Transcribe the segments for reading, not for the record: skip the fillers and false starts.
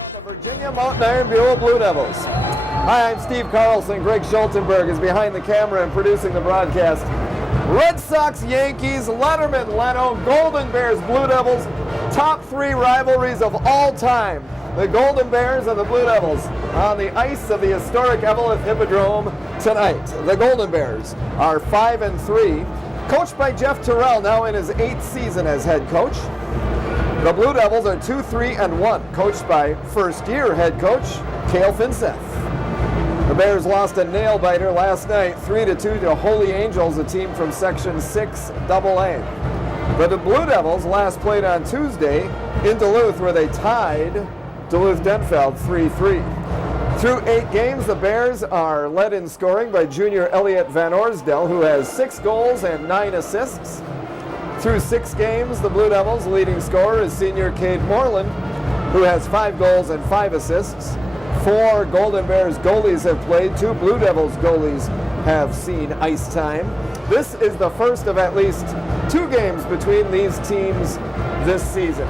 On the Virginia Mountain Iron Buell Blue Devils. Hi, I'm Steve Carlson. Greg Schultenberg is behind the camera and producing the broadcast. Red Sox, Yankees, Letterman, Leno, Golden Bears, Blue Devils. Top three rivalries of all time. The Golden Bears and the Blue Devils on the ice of the historic Eveleth Hippodrome tonight. The Golden Bears are 5-3, coached by Jeff Terrell, now in his 8th season as head coach. The Blue Devils are 2-3-1, coached by first-year head coach Cale Finseth. The Bears lost a nail-biter last night, 3-2 to Holy Angels, a team from Section 6AA. But the Blue Devils last played on Tuesday in Duluth, where they tied Duluth-Denfeld 3-3. Through 8 games, the Bears are led in scoring by junior Elliot Van Orsdel, who has 6 goals and 9 assists. Through 6 games, the Blue Devils' leading scorer is senior Cade Moreland, who has 5 goals and 5 assists. 4 Golden Bears goalies have played. 2 Blue Devils goalies have seen ice time. This is the first of at least 2 games between these teams this season.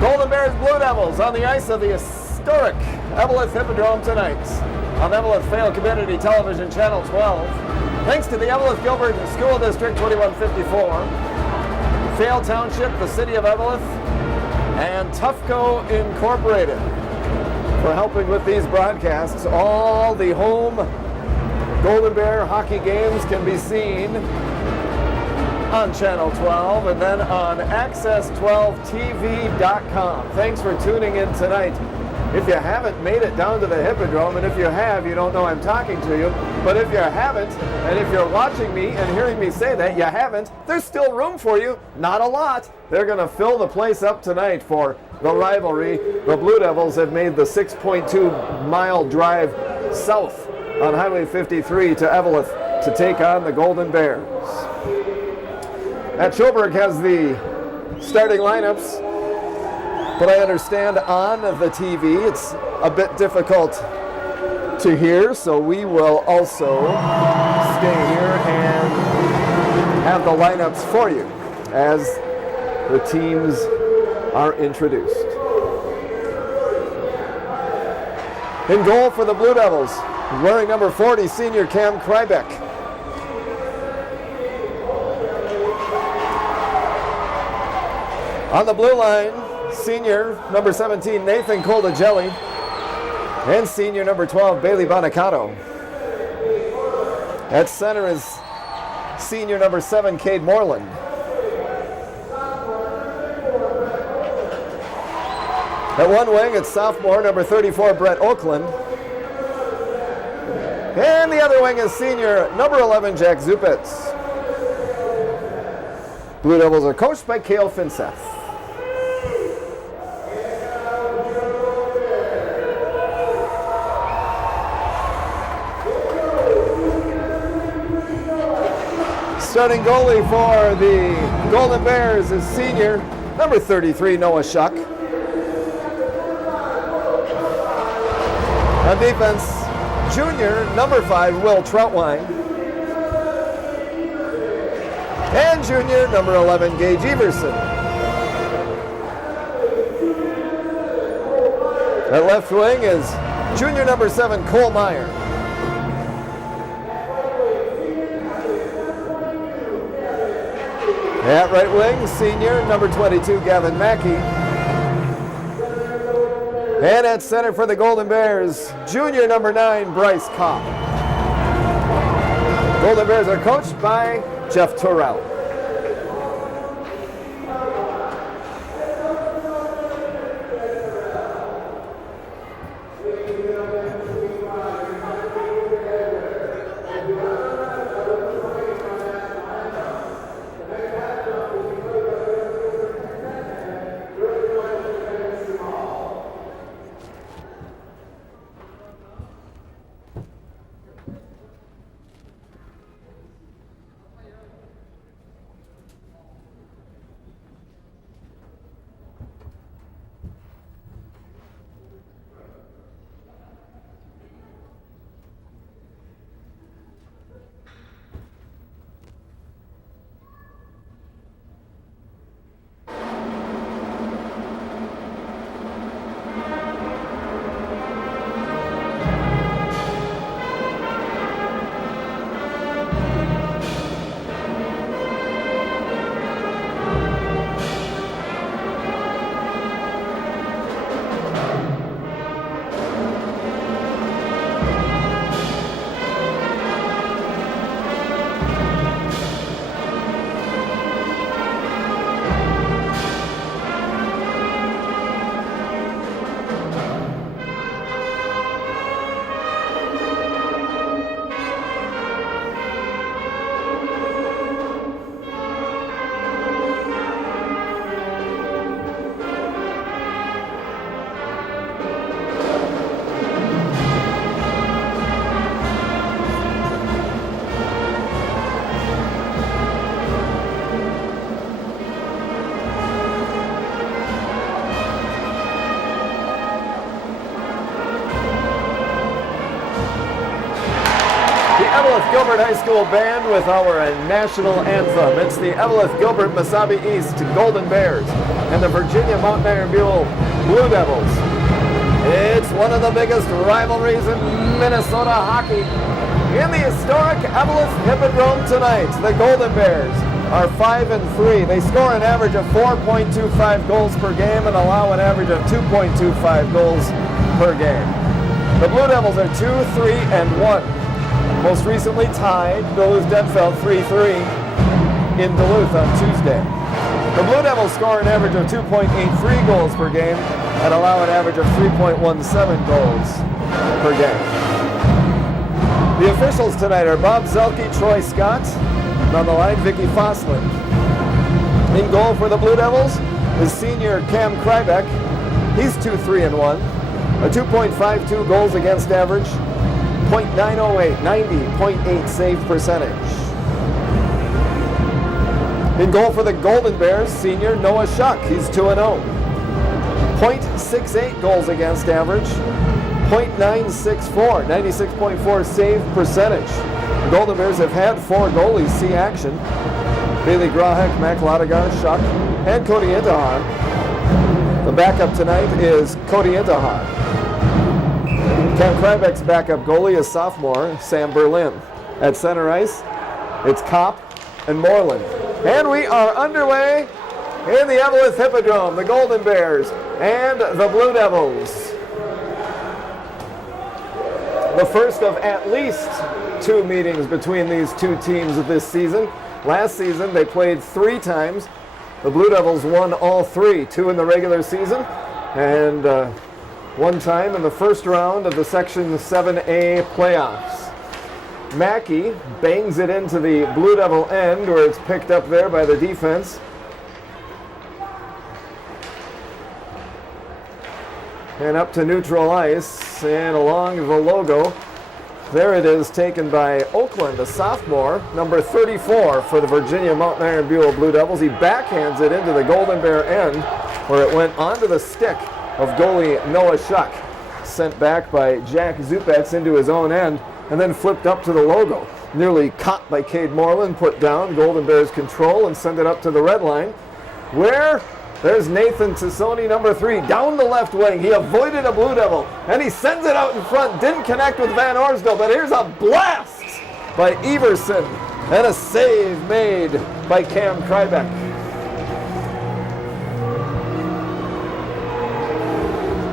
Golden Bears Blue Devils on the ice of the historic Eveleth Hippodrome tonight on Eveleth Vale Community Television Channel 12. Thanks to the Eveleth Gilbert School District 2154. Vale Township, the City of Eveleth, and Tufco Incorporated for helping with these broadcasts. All the home Golden Bear hockey games can be seen on Channel 12 and then on Access12TV.com. Thanks for tuning in tonight. If you haven't made it down to the Hippodrome, and if you have, you don't know I'm talking to you, but if you haven't, and if you're watching me and hearing me say that you haven't, there's still room for you. Not a lot. They're going to fill the place up tonight for the rivalry. The Blue Devils have made the 6.2-mile drive south on Highway 53 to Eveleth to take on the Golden Bears. Matt Schoberg has the starting lineups, but I understand on the TV it's a bit difficult to hear, so we will also stay here and have the lineups for you as the teams are introduced. In goal for the Blue Devils, wearing number 40, senior Cam Krybeck. On the blue line, senior number 17, Nathan Coldagelli, and senior number 12, Bailey Bonicato. At center is senior number 7, Cade Moreland. At one wing, it's sophomore number 34, Brett Oakland. And the other wing is senior number 11, Jack Zupitz. Blue Devils are coached by Cale Finseth. Starting goalie for the Golden Bears is senior number 33, Noah Shuck. On defense, junior number 5, Will Troutwine. And junior number 11, Gage Everson. At left wing is junior number 7, Cole Meyer. At right wing, senior number 22, Gavin Mackey. And at center for the Golden Bears, junior number 9, Bryce Kopp. Golden Bears are coached by Jeff Terrell. Eveleth Gilbert High School Band with our national anthem. It's the Eveleth Gilbert Mesabi East Golden Bears and the Virginia Mountain Iron Buell Blue Devils. It's one of the biggest rivalries in Minnesota hockey. In the historic Eveleth Hippodrome tonight, the Golden Bears are 5-3. They score an average of 4.25 goals per game and allow an average of 2.25 goals per game. The Blue Devils are 2-3-1. Most recently tied Duluth-Denfeld 3-3 in Duluth on Tuesday. The Blue Devils score an average of 2.83 goals per game and allow an average of 3.17 goals per game. The officials tonight are Bob Zelke, Troy Scott, and on the line, Vicky Fosslin. In goal for the Blue Devils is senior Cam Krybeck. He's 2-3-1, a 2.52 goals against average, .908, 90.8 save percentage. In goal for the Golden Bears, senior Noah Shuck. He's 2-0. .68 goals against average, .964, 96.4 save percentage. The Golden Bears have had 4 goalies see action. Bailey Grahek, Mac Lodegar, Shuck, and Cody Intihar. The backup tonight is Cody Intihar. Cam Krybeck's backup goalie is sophomore Sam Berlin. At center ice, it's Kopp and Moreland. And we are underway in the Eveleth Hippodrome, the Golden Bears and the Blue Devils. The first of at least 2 meetings between these two teams this season. Last season they played 3 times. The Blue Devils won all 3, 2 in the regular season and 1 time in the first round of the Section 7A playoffs. Mackey bangs it into the Blue Devil end where it's picked up there by the defense. And up to neutral ice and along the logo. There it is, taken by Oakland, a sophomore, number 34 for the Virginia Mountain Iron Buell Blue Devils. He backhands it into the Golden Bear end where it went onto the stick of goalie Noah Shuck, sent back by Jack Zupetz into his own end, and then flipped up to the logo. Nearly caught by Cade Moreland, put down, Golden Bears control, and send it up to the red line, where there's Nathan Tassoni, number 3, down the left wing. He avoided a Blue Devil, and he sends it out in front. Didn't connect with Van Orsdale, but here's a blast by Everson, and a save made by Cam Krybeck.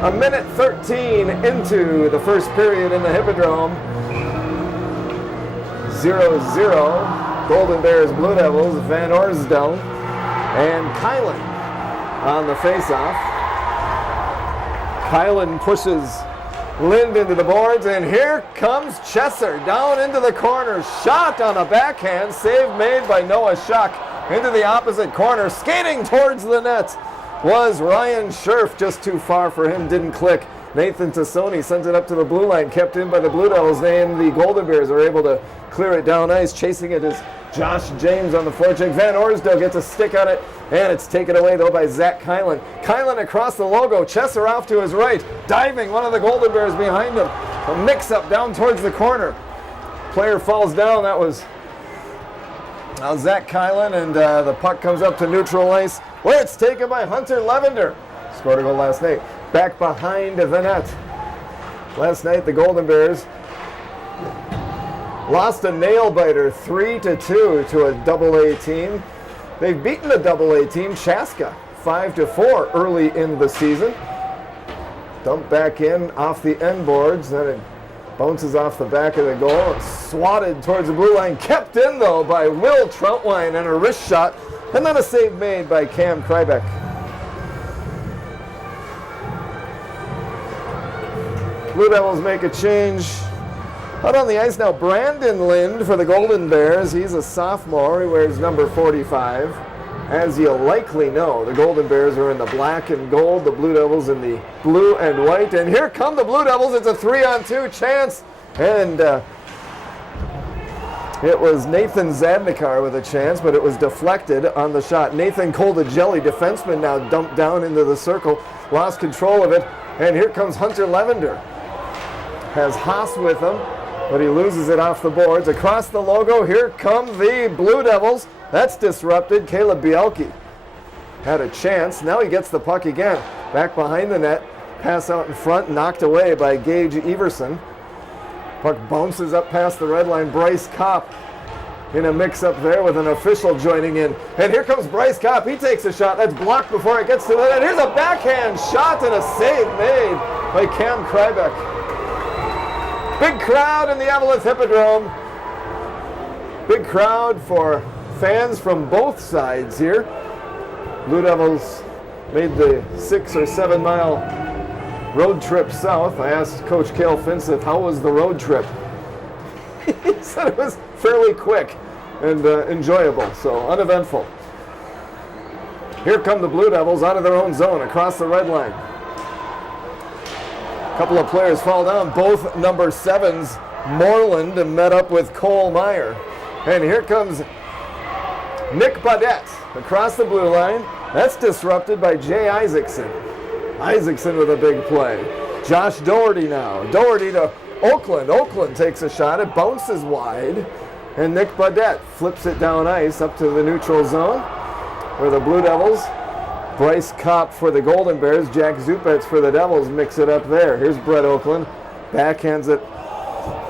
A minute 13 into the first period in the Hippodrome. 0-0. Golden Bears, Blue Devils, Van Orsdale and Kylan on the faceoff. Kylan pushes Lind into the boards, and here comes Chesser down into the corner. Shot on a backhand, save made by Noah Shuck into the opposite corner. Skating towards the net was Ryan Scherf, just too far for him, didn't click. Nathan Tassoni sends it up to the blue line, kept in by the Blue Devils. And the Golden Bears are able to clear it down ice. Chasing it is Josh James on the forecheck. Van Orsdale gets a stick on it, and it's taken away though by Zach Kylan. Kylan across the logo, Chesser off to his right, diving one of the Golden Bears behind him. A mix-up down towards the corner. Player falls down. That was Zach Kylan, and the puck comes up to neutral ice, where it's taken by Hunter Levender. Scored a goal last night. Back behind the net. Last night, the Golden Bears lost a nail-biter 3-2 to a AA team. They've beaten a AA team, Chaska, 5-4 early in the season. Dumped back in off the end boards, then it bounces off the back of the goal and swatted towards the blue line. Kept in, though, by Will Troutwine and a wrist shot, and then a save made by Cam Krybeck. Blue Devils make a change out on the ice now. Brandon Lind for the Golden Bears. He's a sophomore. He wears number 45. As you likely know, the Golden Bears are in the black and gold, the Blue Devils in the blue and white. And here come the Blue Devils. It's a 3-on-2 chance. And it was Nathan Zadnikar with a chance, but it was deflected on the shot. Nathan Coldagelli, defenseman, now dumped down into the circle, lost control of it. And here comes Hunter Levender. Has Haas with him. but he loses it off the boards. Across the logo, here come the Blue Devils. That's disrupted. Caleb Bielke had a chance. Now he gets the puck again. Back behind the net. Pass out in front, knocked away by Gage Everson. Puck bounces up past the red line. Bryce Kopp in a mix-up there with an official joining in. And here comes Bryce Kopp. He takes a shot. That's blocked before it gets to the net. Here's a backhand shot and a save made by Cam Krybeck. Big crowd in the Eveleth Hippodrome. Big crowd for fans from both sides here. Blue Devils made the 6 or 7 mile road trip south. I asked Coach Cale Finseth, how was the road trip? He said it was fairly quick and enjoyable, so uneventful. Here come the Blue Devils out of their own zone across the red line. A couple of players fall down, both number 7s. Moreland met up with Cole Meyer. And here comes Nick Baudette across the blue line. That's disrupted by Jay Isaacson. Isaacson with a big play. Josh Doherty now. Doherty to Oakland. Oakland takes a shot. It bounces wide. And Nick Baudette flips it down ice up to the neutral zone where the Blue Devils, Bryce Kopp for the Golden Bears, Jack Zupetz for the Devils mix it up there. Here's Brett Oakland. Backhands it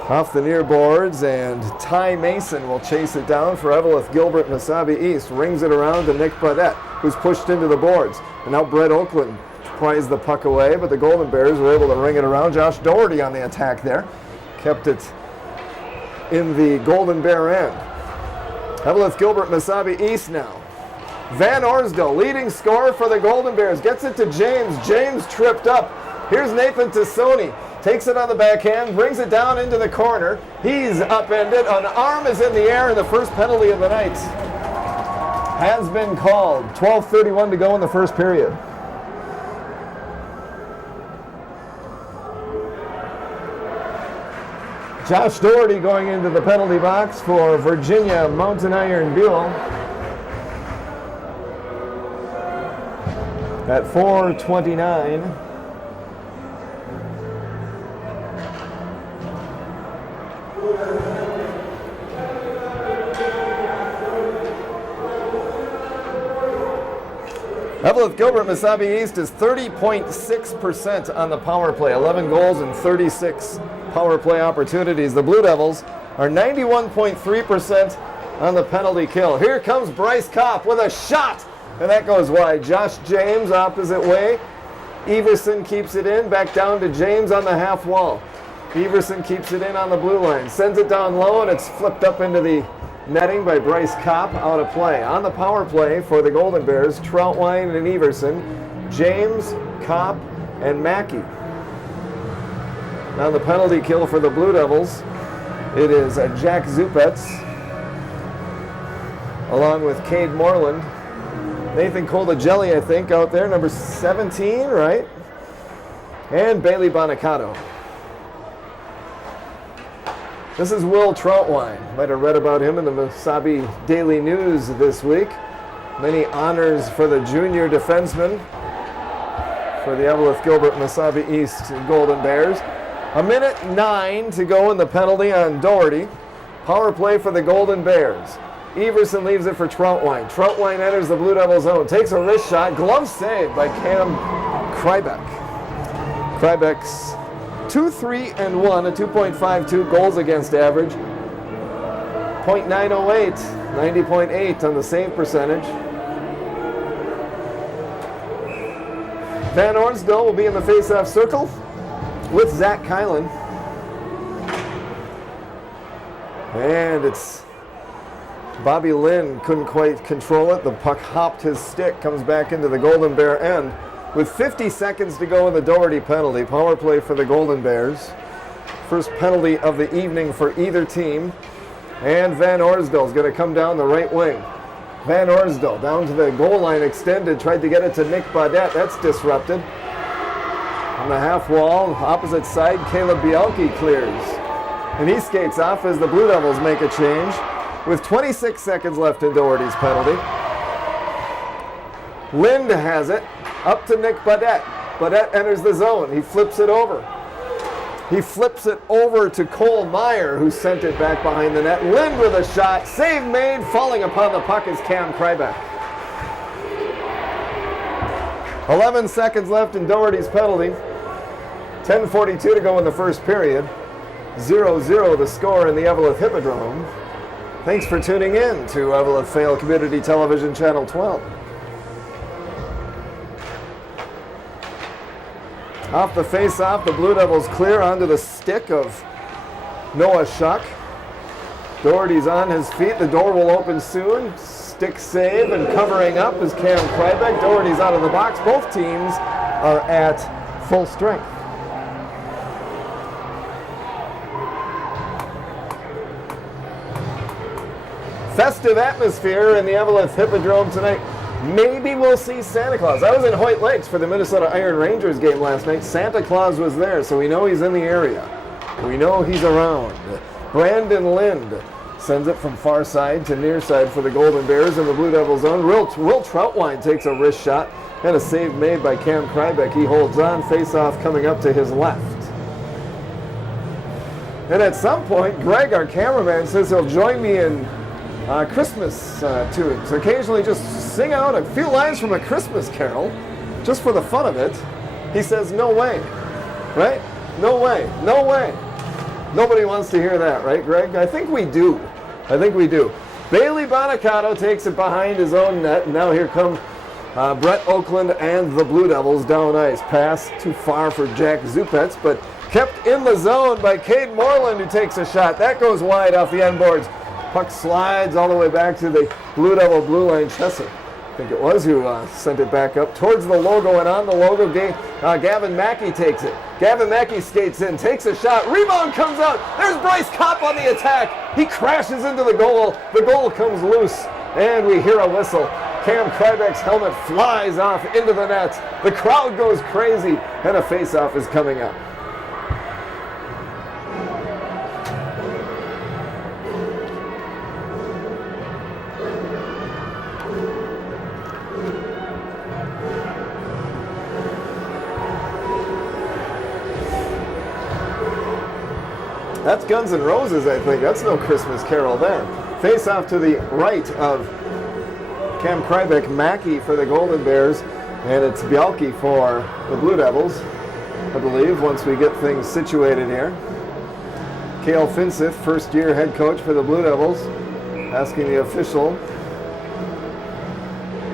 off the near boards, and Ty Mason will chase it down for Eveleth Gilbert Mesabi East. Rings it around to Nick Baudette, who's pushed into the boards. And now Brett Oakland pries the puck away, but the Golden Bears were able to ring it around. Josh Doherty on the attack there. Kept it in the Golden Bear end. Eveleth Gilbert Mesabi East now. Van Orsdale, leading scorer for the Golden Bears, gets it to James. James tripped up. Here's Nathan Tassoni. Takes it on the backhand, brings it down into the corner. He's upended. An arm is in the air, and the first penalty of the night has been called. 12:31 to go in the first period. Josh Doherty going into the penalty box for Virginia Mountain Iron Buell. At 4:29. Eveleth Gilbert Mesabi East is 30.6% on the power play, 11 goals and 36 power play opportunities. The Blue Devils are 91.3% on the penalty kill. Here comes Bryce Kopp with a shot, and that goes wide. Josh James opposite way. Everson keeps it in, back down to James on the half wall. Everson keeps it in on the blue line, sends it down low, and it's flipped up into the netting by Bryce Kopp, out of play. On the power play for the Golden Bears, Troutwine and Everson, James, Kopp, and Mackey. Now the penalty kill for the Blue Devils, it is Jack Zupetz, along with Cade Moreland. Nathan Colagelli, I think, out there, number 17, right? And Bailey Bonicato. This is Will Troutwine. Might have read about him in the Mesabi Daily News this week. Many honors for the junior defenseman for the Eveleth Gilbert Mesabi East Golden Bears. 1:09 to go in the penalty on Doherty. Power play for the Golden Bears. Everson leaves it for Troutwine. Troutwine enters the Blue Devil zone, takes a wrist shot, glove save by Cam Krybeck. Krybeck's 2-3-1, a 2.52 goals against average. .908, 90.8 on the save percentage. Van Orsdale will be in the face-off circle with Zach Kylan. And it's Bobby Lynn couldn't quite control it. The puck hopped his stick, comes back into the Golden Bear end. With 50 seconds to go in the Doherty penalty, power play for the Golden Bears. First penalty of the evening for either team. And Van Orsdale is going to come down the right wing. Van Orsdale down to the goal line extended, tried to get it to Nick Baudette. That's disrupted. On the half wall, opposite side, Caleb Bielke clears. And he skates off as the Blue Devils make a change with 26 seconds left in Doherty's penalty. Lind has it. Up to Nick Baudette. Baudette enters the zone. He flips it over. He flips it over to Cole Meyer, who sent it back behind the net. Lind with a shot. Save made. Falling upon the puck is Cam Krybeck. 11 seconds left in Doherty's penalty. 10:42 to go in the first period. 0-0 the score in the Eveleth Hippodrome. Thanks for tuning in to Eveleth Vale Community Television Channel 12. Off the face-off, the Blue Devils clear onto the stick of Noah Shuck. Doherty's on his feet. The door will open soon. Stick save and covering up is Cam Krybeck. Doherty's out of the box. Both teams are at full strength. Festive atmosphere in the Eveleth Hippodrome tonight. Maybe we'll see Santa Claus. I was in Hoyt Lakes for the Minnesota Iron Rangers game last night. Santa Claus was there, so we know he's in the area. We know he's around. Brandon Lind sends it from far side to near side for the Golden Bears in the Blue Devils zone. Will Troutwine takes a wrist shot and a save made by Cam Krybeck. He holds on. Face-off coming up to his left. And at some point, Greg, our cameraman, says he'll join me in Christmas tunes. Occasionally just sing out a few lines from a Christmas carol, just for the fun of it. He says, no way, right? No way, no way. Nobody wants to hear that, right, Greg? I think we do. I think we do. Bailey Bonicato takes it behind his own net, and now here come Brett Oakland and the Blue Devils down ice. Pass too far for Jack Zupetz, but kept in the zone by Cade Moreland, who takes a shot. That goes wide off the end boards. Puck slides all the way back to the Blue Devil blue line. Chesser, I think it was, who sent it back up towards the logo, and on the logo, Gavin Mackey takes it. Gavin Mackey skates in, takes a shot, rebound comes out. There's Bryce Kopp on the attack. He crashes into the goal. The goal comes loose, and we hear a whistle. Cam Krybeck's helmet flies off into the net. The crowd goes crazy, and a face-off is coming up. That's Guns N' Roses, I think. That's no Christmas carol there. Face off to the right of Cam Krybeck, Mackey for the Golden Bears, and it's Bialke for the Blue Devils, I believe, once we get things situated here. Cale Finseth, first-year head coach for the Blue Devils, asking the official,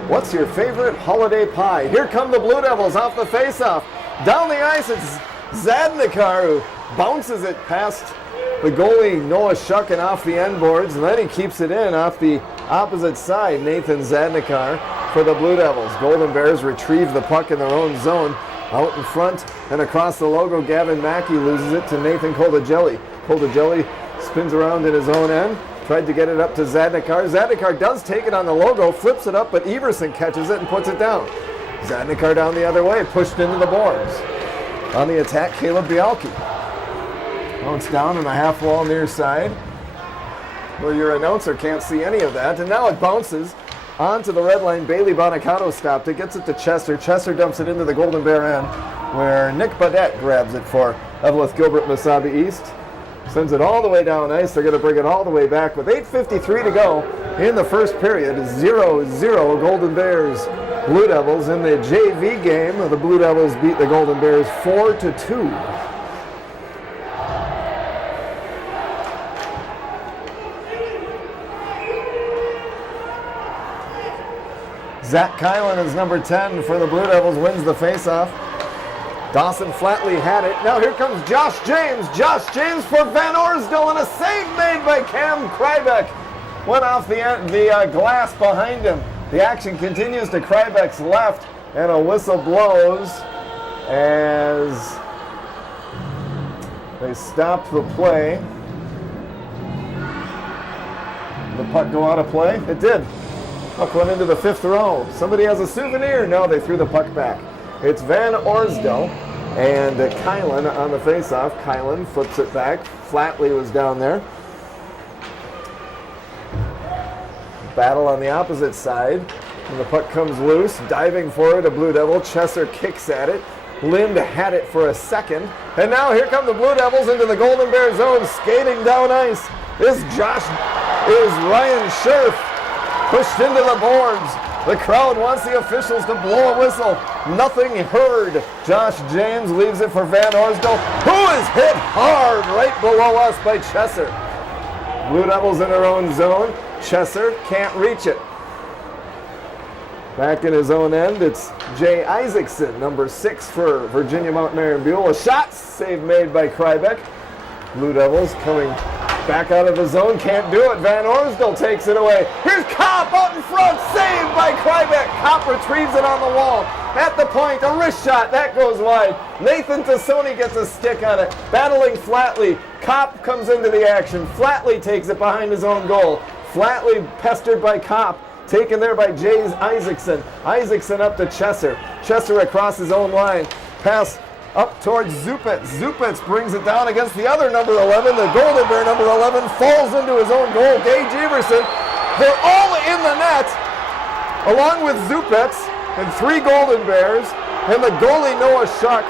what's your favorite holiday pie? Here come the Blue Devils off the face-off. Down the ice, it's Zadnikar who bounces it past the goalie Noah Shuck and off the end boards, and then he keeps it in off the opposite side. Nathan Zadnikar for the Blue Devils. Golden Bears retrieve the puck in their own zone. Out in front and across the logo, Gavin Mackey loses it to Nathan Koldagelli. Koldagelli spins around in his own end, tried to get it up to Zadnikar. Zadnikar does take it on the logo, flips it up, but Everson catches it and puts it down. Zadnikar down the other way, pushed into the boards. On the attack, Caleb Bialke. It's down on the half wall near side, where your announcer can't see any of that. And now it bounces onto the red line. Bailey Bonicato stopped it, gets it to Chester. Chester dumps it into the Golden Bear end, where Nick Badette grabs it for Eveleth Gilbert Mesabi East. Sends it all the way down ice. They're going to bring it all the way back with 8:53 to go in the first period. 0-0 Golden Bears Blue Devils. In the JV game, the Blue Devils beat the Golden Bears 4-2. Zach Kylan is number 10 for the Blue Devils, wins the faceoff. Dawson Flatley had it. Now here comes Josh James. Josh James for Van Orsdale, and a save made by Cam Krybeck. Went off the glass behind him. The action continues to Krybeck's left, and a whistle blows as they stop the play. Did the puck go out of play? It did. Puck went into the fifth row. Somebody has a souvenir. No, they threw the puck back. It's Van Orsdale and Kylan on the faceoff. Kylan flips it back. Flatley was down there. Battle on the opposite side. And the puck comes loose. Diving for it, a Blue Devil. Chesser kicks at it. Lind had it for a second. And now here come the Blue Devils into the Golden Bear zone, skating down ice. Is Ryan Scherf pushed into the boards. The crowd wants the officials to blow a whistle. Nothing heard. Josh James leaves it for Van Orsdal, who is hit hard right below us by Chesser. Blue Devils in their own zone. Chesser can't reach it. Back in his own end, it's Jay Isaacson, number 6 for Virginia Mount Marion Buell. A shot save made by Krybeck. Blue Devils coming back out of the zone, can't do it. Van Orsdal takes it away. Here's Kopp out in front, saved by Krybeck. Kopp retrieves it on the wall. At the point, a wrist shot, that goes wide. Nathan Tassoni gets a stick on it, battling Flatley. Kopp comes into the action. Flatley takes it behind his own goal. Flatley pestered by Kopp. Taken there by Jay Isaacson. Isaacson up to Chesser. Chesser across his own line. Pass up towards Zupitz. Zupitz brings it down against the other number 11. The Golden Bear number 11 falls into his own goal. Gage Everson. They're all in the net, along with Zupitz and 3 Golden Bears and the goalie Noah Schuck.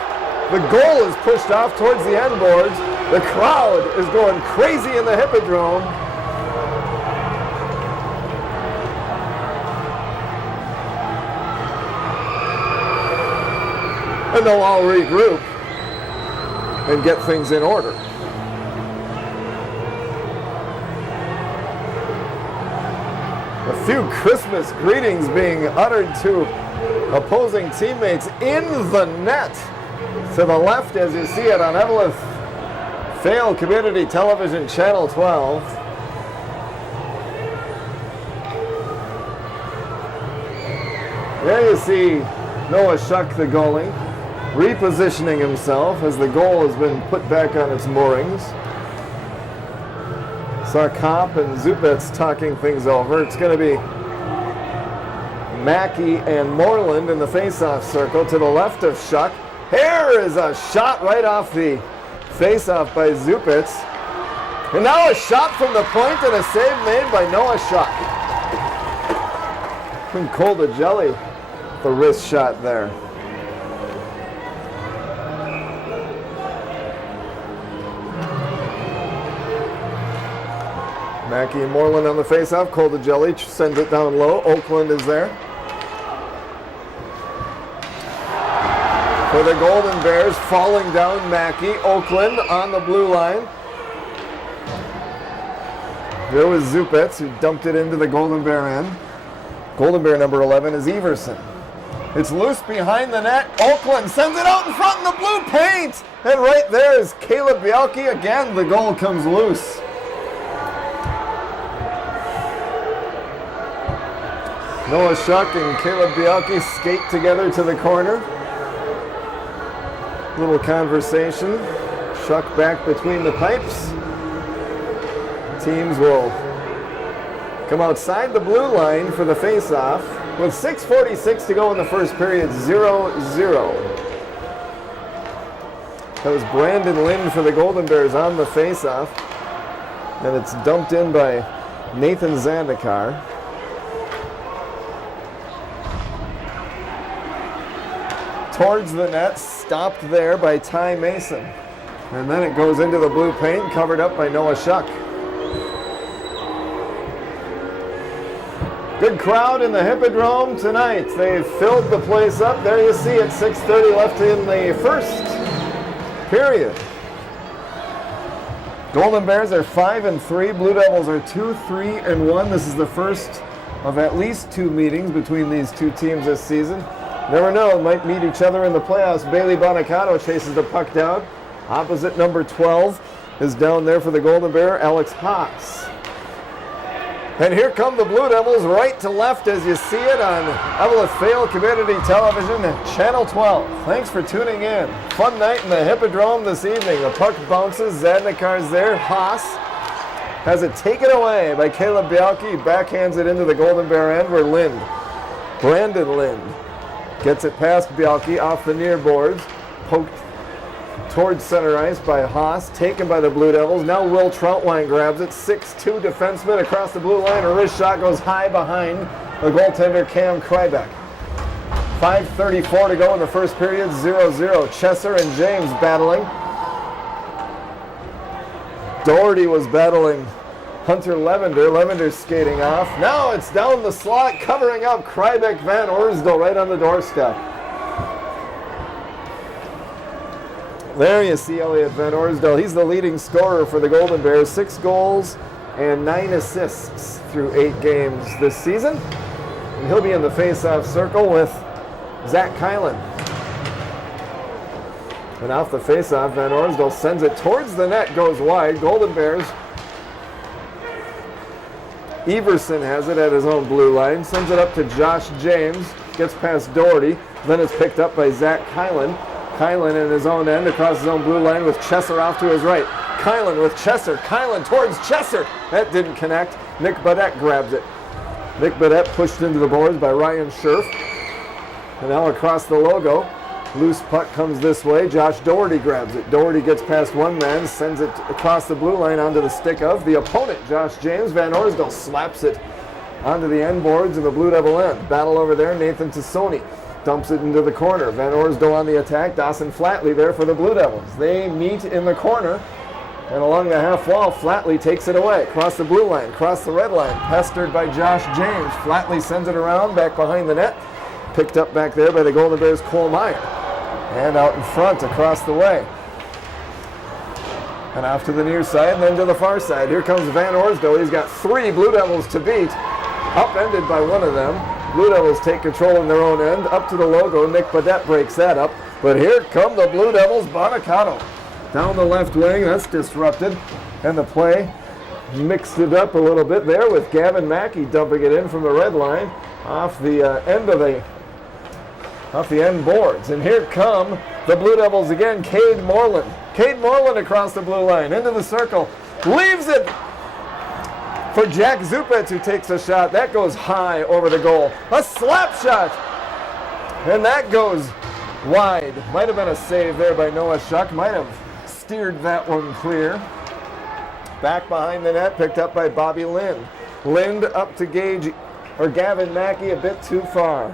The goal is pushed off towards the end boards. The crowd is going crazy in the hippodrome. And they'll all regroup and get things in order. A few Christmas greetings being uttered to opposing teammates in the net. To the left, as you see it on Eveleth Fail Community Television Channel 12. There you see Noah Schuck, the goalie, repositioning himself as the goal has been put back on its moorings. Saw Kopp and Zupitz talking things over. It's going to be Mackey and Moreland in the face-off circle to the left of Schuck. Here is a shot right off the face-off by Zupitz. And now a shot from the point and a save made by Noah Schuck. And Colda Jelly, the wrist shot there. Mackey and Moreland on the face-off. Colda Jelly sends it down low. Oakland is there. For the Golden Bears, falling down Mackey. Oakland on the blue line. There was Zupitz, who dumped it into the Golden Bear end. Golden Bear number 11 is Everson. It's loose behind the net. Oakland sends it out in front in the blue paint. And right there is Caleb Bialke. Again, the goal comes loose. Noah Schuck and Caleb Bialke skate together to the corner. Little conversation. Schuck back between the pipes. Teams will come outside the blue line for the face-off with 6:46 to go in the first period, 0-0. That was Brandon Lind for the Golden Bears on the face-off. And it's dumped in by Nathan Zandikar. Towards the net, stopped there by Ty Mason. And then it goes into the blue paint, covered up by Noah Schuck. Good crowd in the Hippodrome tonight. They've filled the place up. There you see it, 6:30 left in the first period. Golden Bears are 5-3. Blue Devils are 2-3-1. This is the first of at least 2 meetings between these 2 teams this season. Never know, might meet each other in the playoffs. Bailey Bonicato chases the puck down. Opposite number 12 is down there for the Golden Bear, Alex Haas. And here come the Blue Devils right to left as you see it on Eveleth Fail Community Television, Channel 12. Thanks for tuning in. Fun night in the Hippodrome this evening. The puck bounces, Zadnikar's there. Haas has it taken away by Caleb Bialke. He backhands it into the Golden Bear end where Brandon Lind, gets it past Bialke off the near boards, poked towards center ice by Haas, taken by the Blue Devils. Now Will Troutwine grabs it, 6'2" defenseman across the blue line. A wrist shot goes high behind the goaltender Cam Krybeck. 5:34 to go in the first period, 0-0. Chesser and James battling. Doherty was battling Hunter Levender. Levender's skating off. Now it's down the slot, covering up Krybeck Van Orsdal right on the doorstep. There you see Elliot Van Orsdal. He's the leading scorer for the Golden Bears. 6 goals and 9 assists through 8 games this season. And he'll be in the face-off circle with Zach Kylan. And off the face-off, Van Orsdal sends it towards the net, goes wide. Golden Bears. Everson has it at his own blue line, sends it up to Josh James, gets past Doherty, then it's picked up by Zach Kylan. Kylan in his own end across his own blue line with Chesser off to his right. Kylan with Chesser. Kylan towards Chesser. That didn't connect. Nick Badette grabs it. Nick Badette pushed into the boards by Ryan Scherf. And now across the logo, loose puck comes this way. Josh Doherty grabs it. Doherty gets past one man, sends it across the blue line onto the stick of the opponent, Josh James. Van Orsdal slaps it onto the end boards of the Blue Devil end. Battle over there, Nathan Tassoni dumps it into the corner. Van Orsdal on the attack. Dawson Flatley there for the Blue Devils. They meet in the corner, and along the half wall, Flatley takes it away. Across the blue line, across the red line, pestered by Josh James. Flatley sends it around, back behind the net. Picked up back there by the Golden Bears' Cole Meyer. And out in front, across the way. And off to the near side, and then to the far side. Here comes Van Orsdal. He's got 3 Blue Devils to beat. Upended by one of them. Blue Devils take control in their own end. Up to the logo. Nick Badette breaks that up. But here come the Blue Devils. Bonacato down the left wing. That's disrupted. And the play mixed it up a little bit there with Gavin Mackey dumping it in from the red line off the end boards. And here come the Blue Devils again. Cade Moreland. Cade Moreland across the blue line. Into the circle. Leaves it for Jack Zupetz, who takes a shot. That goes high over the goal. A slap shot. And that goes wide. Might have been a save there by Noah Schuck. Might have steered that one clear. Back behind the net, picked up by Bobby Lind. Lind up to Gavin Mackey a bit too far.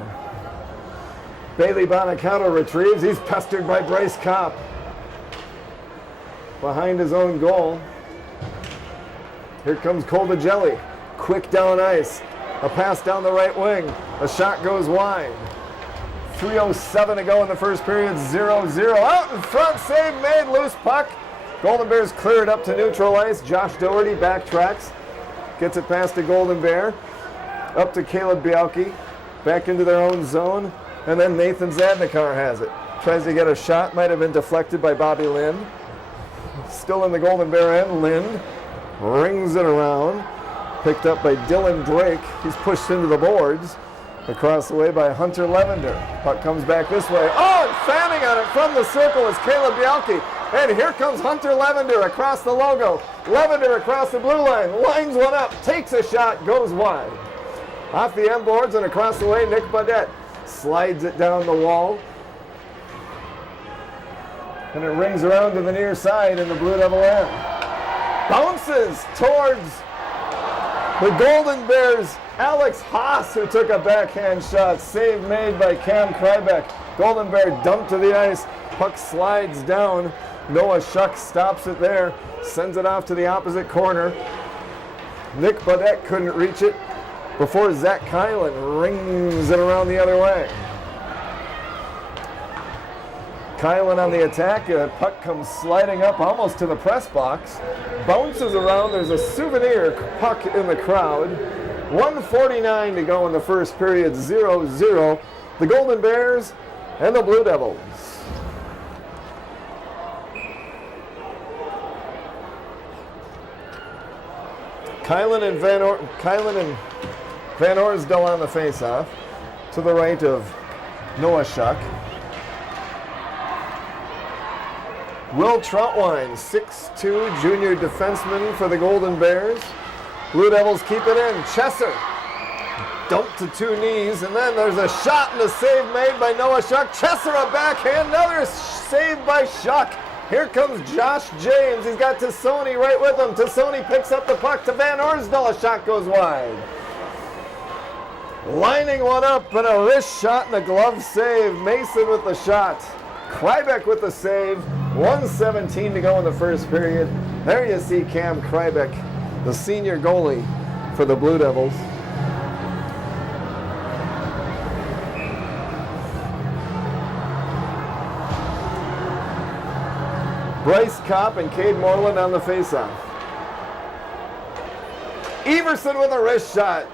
Bailey Bonacato retrieves. He's pestered by Bryce Kopp. Behind his own goal. Here comes Colbagelli. Quick down ice. A pass down the right wing. A shot goes wide. 3:07 to go in the first period. 0-0. Out in front. Save made. Loose puck. Golden Bears clear it up to neutral ice. Josh Doherty backtracks. Gets it past the Golden Bear. Up to Caleb Bialke. Back into their own zone. And then Nathan Zadnikar has it. Tries to get a shot. Might have been deflected by Bobby Lind. Still in the Golden Bear end. Lind rings it around. Picked up by Dylan Drake. He's pushed into the boards. Across the way by Hunter Levender. Puck comes back this way. Oh, and fanning on it from the circle is Caleb Bialke. And here comes Hunter Levender across the logo. Levender across the blue line. Lines one up. Takes a shot. Goes wide. Off the end boards and across the way, Nick Badette slides it down the wall. And it rings around to the near side in the Blue Devil end. Bounces towards the Golden Bears' Alex Haas, who took a backhand shot. Save made by Cam Krybeck. Golden Bear dumped to the ice. Puck slides down. Noah Schuck stops it there. Sends it off to the opposite corner. Nick Badette couldn't reach it before Zach Kylan rings it around the other way. Kylan on the attack. Puck comes sliding up almost to the press box. Bounces around. There's a souvenir puck in the crowd. 1:49 to go in the first period. 0-0. The Golden Bears and the Blue Devils. Kylan and Van Orsdal on the faceoff. To the right of Noah Schuck. Will Troutwine, 6'2", junior defenseman for the Golden Bears. Blue Devils keep it in. Chesser dumped to 2 knees, and then there's a shot and a save made by Noah Schuck. Chesser a backhand, another save by Schuck. Here comes Josh James. He's got Tassoni right with him. Tassoni picks up the puck to Van Orsdal. A shot goes wide. Lining one up and a wrist shot and a glove save. Mason with the shot. Krybeck with the save. 1:17 to go in the first period. There you see Cam Krybeck, the senior goalie for the Blue Devils. Bryce Kopp and Cade Moreland on the faceoff. Everson with a wrist shot.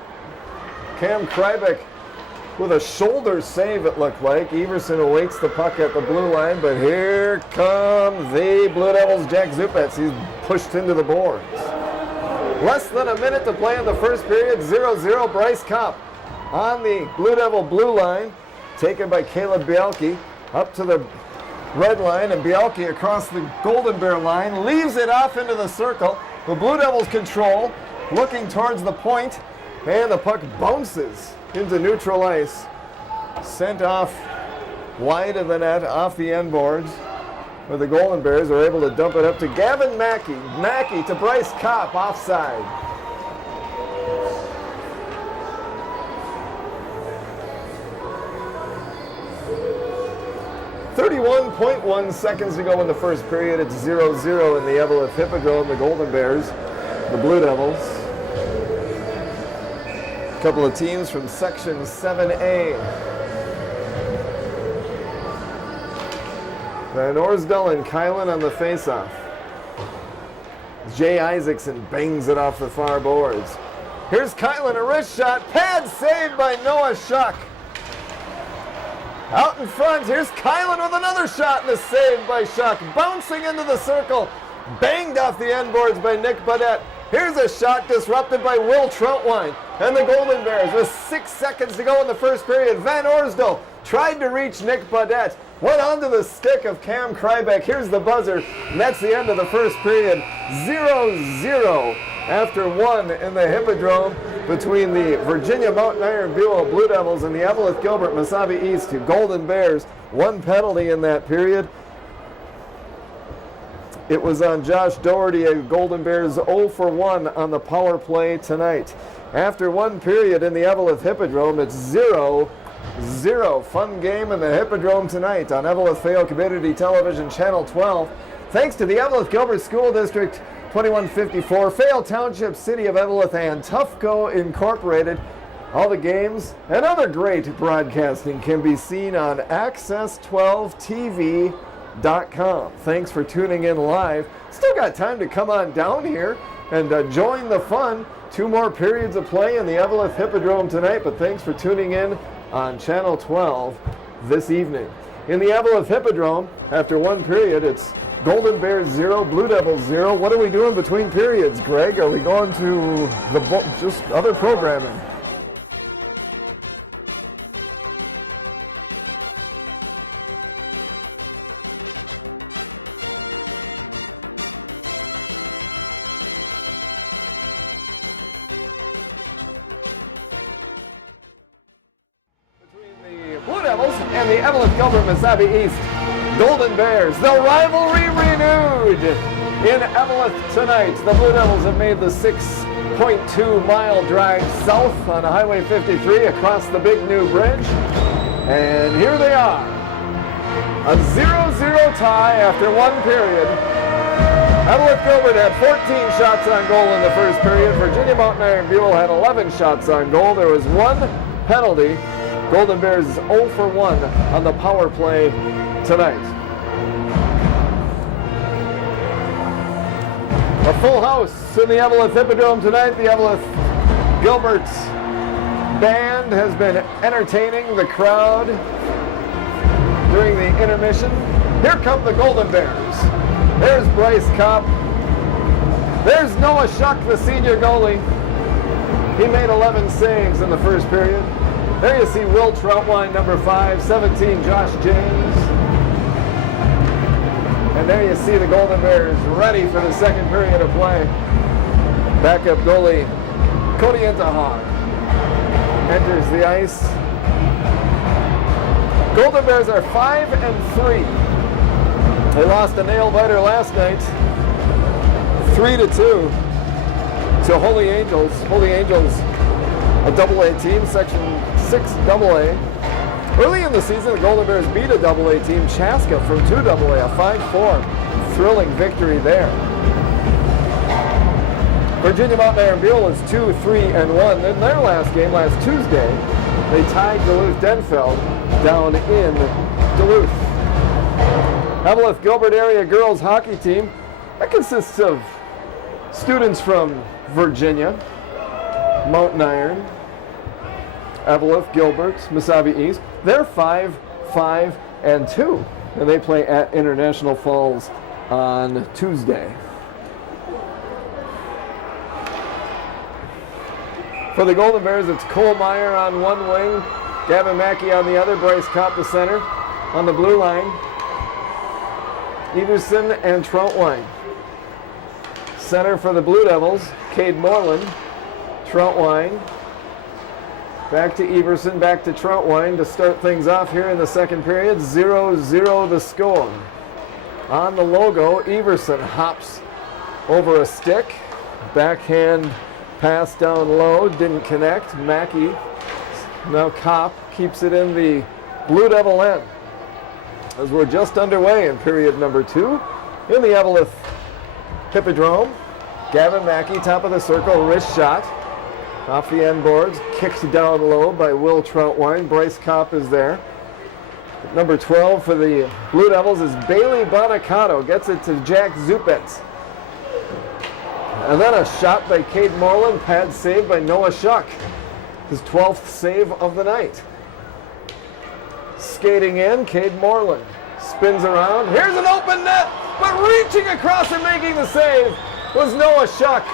Cam Krybeck with a shoulder save, it looked like. Everson awaits the puck at the blue line, but here come the Blue Devils' Jack Zupetz. He's pushed into the boards. Less than a minute to play in the first period. 0-0. Bryce Kopp on the Blue Devil blue line, taken by Caleb Bialke up to the red line, and Bialke across the Golden Bear line, leaves it off into the circle. The Blue Devils control, looking towards the point, and the puck bounces into neutral ice, sent off wide of the net, off the end boards, where the Golden Bears are able to dump it up to Gavin Mackey. Mackey to Bryce Kopp, offside. .1 seconds to go in the first period. It's 0-0 in the Eveleth Hippodrome. The Golden Bears, the Blue Devils. A couple of teams from Section 7A. Van Orsdell and Kylan on the faceoff. Jay Isaacson bangs it off the far boards. Here's Kylan, a wrist shot. Pad saved by Noah Shuck. Out in front, here's Kylan with another shot and a save by Shuck. Bouncing into the circle, banged off the end boards by Nick Badette. Here's a shot disrupted by Will Troutwine. And the Golden Bears, with 6 seconds to go in the first period, Van Orsdell tried to reach Nick Badette. Went onto the stick of Cam Krybeck. Here's the buzzer, and that's the end of the first period. 0-0 after 1 in the Hippodrome between the Virginia Mountain Iron Buell Blue Devils and the Eveleth Gilbert Mesabi East Golden Bears. 1 penalty in that period. It was on Josh Doherty, a Golden Bears 0 for 1 on the power play tonight. After 1 period in the Eveleth Hippodrome, it's 0-0. Fun game in the Hippodrome tonight on Eveleth Fayette Community Television Channel 12. Thanks to the Eveleth Gilbert School District 2154, Fayette Township, City of Eveleth, and Toughco Incorporated. All the games and other great broadcasting can be seen on access12tv.com. Thanks for tuning in live. Still got time to come on down here and join the fun. 2 more periods of play in the Eveleth Hippodrome tonight, but thanks for tuning in on Channel 12 this evening. In the Eveleth Hippodrome, after 1 period, it's Golden Bears 0, Blue Devils 0. What are we doing between periods, Greg? Are we going to just other programming? And the Eveleth Gilbert Mesabi East Golden Bears. The rivalry renewed in Eveleth tonight. The Blue Devils have made the 6.2-mile drive south on Highway 53 across the big new bridge. And here they are. A 0-0 tie after 1 period. Eveleth Gilbert had 14 shots on goal in the first period. Virginia Mountain Iron Buell had 11 shots on goal. There was 1 penalty. Golden Bears 0 for 1 on the power play tonight. A full house in the Eveleth Hippodrome tonight. The Eveleth Gilbert band has been entertaining the crowd during the intermission. Here come the Golden Bears. There's Bryce Kopp. There's Noah Shuck, the senior goalie. He made 11 saves in the first period. There you see Will Troutwine, number 5, 17, Josh James. And there you see the Golden Bears ready for the second period of play. Backup goalie Cody Intahar enters the ice. Golden Bears are 5-3. They lost a nail-biter last night, 3-2 to Holy Angels. Holy Angels a AA team, Section 6 AA. Early in the season, the Golden Bears beat a AA team, Chaska, from 2AA, a 5-4. Thrilling victory there. Virginia Mountain Iron Buell is 2-3-1. In their last game, last Tuesday, they tied Duluth-Denfeld down in Duluth. Eveleth Gilbert area girls hockey team, that consists of students from Virginia, Mountain Iron, Eveleth, Gilbert, Mesabi East. They're 5-5-2, and they play at International Falls on Tuesday. For the Golden Bears, it's Cole Meyer on one wing, Gavin Mackey on the other, Bryce Kopp the center. On the blue line, Everson and Troutwine. Center for the Blue Devils, Cade Moreland, Troutwine. Back to Everson, back to Troutwine to start things off here in the second period. 0-0 the score. On the logo, Everson hops over a stick. Backhand pass down low, didn't connect. Mackey, now Kopp, keeps it in the Blue Devil end. As we're just underway in period number 2 in the Eveleth Hippodrome. Gavin Mackey, top of the circle, wrist shot. Off the end boards, kicked down low by Will Troutwine. Bryce Kopp is there. Number 12 for the Blue Devils is Bailey Bonicato. Gets it to Jack Zupetz. And then a shot by Cade Moreland, pad save by Noah Shuck. His 12th save of the night. Skating in, Cade Moreland. Spins around. Here's an open net, but reaching across and making the save was Noah Shuck.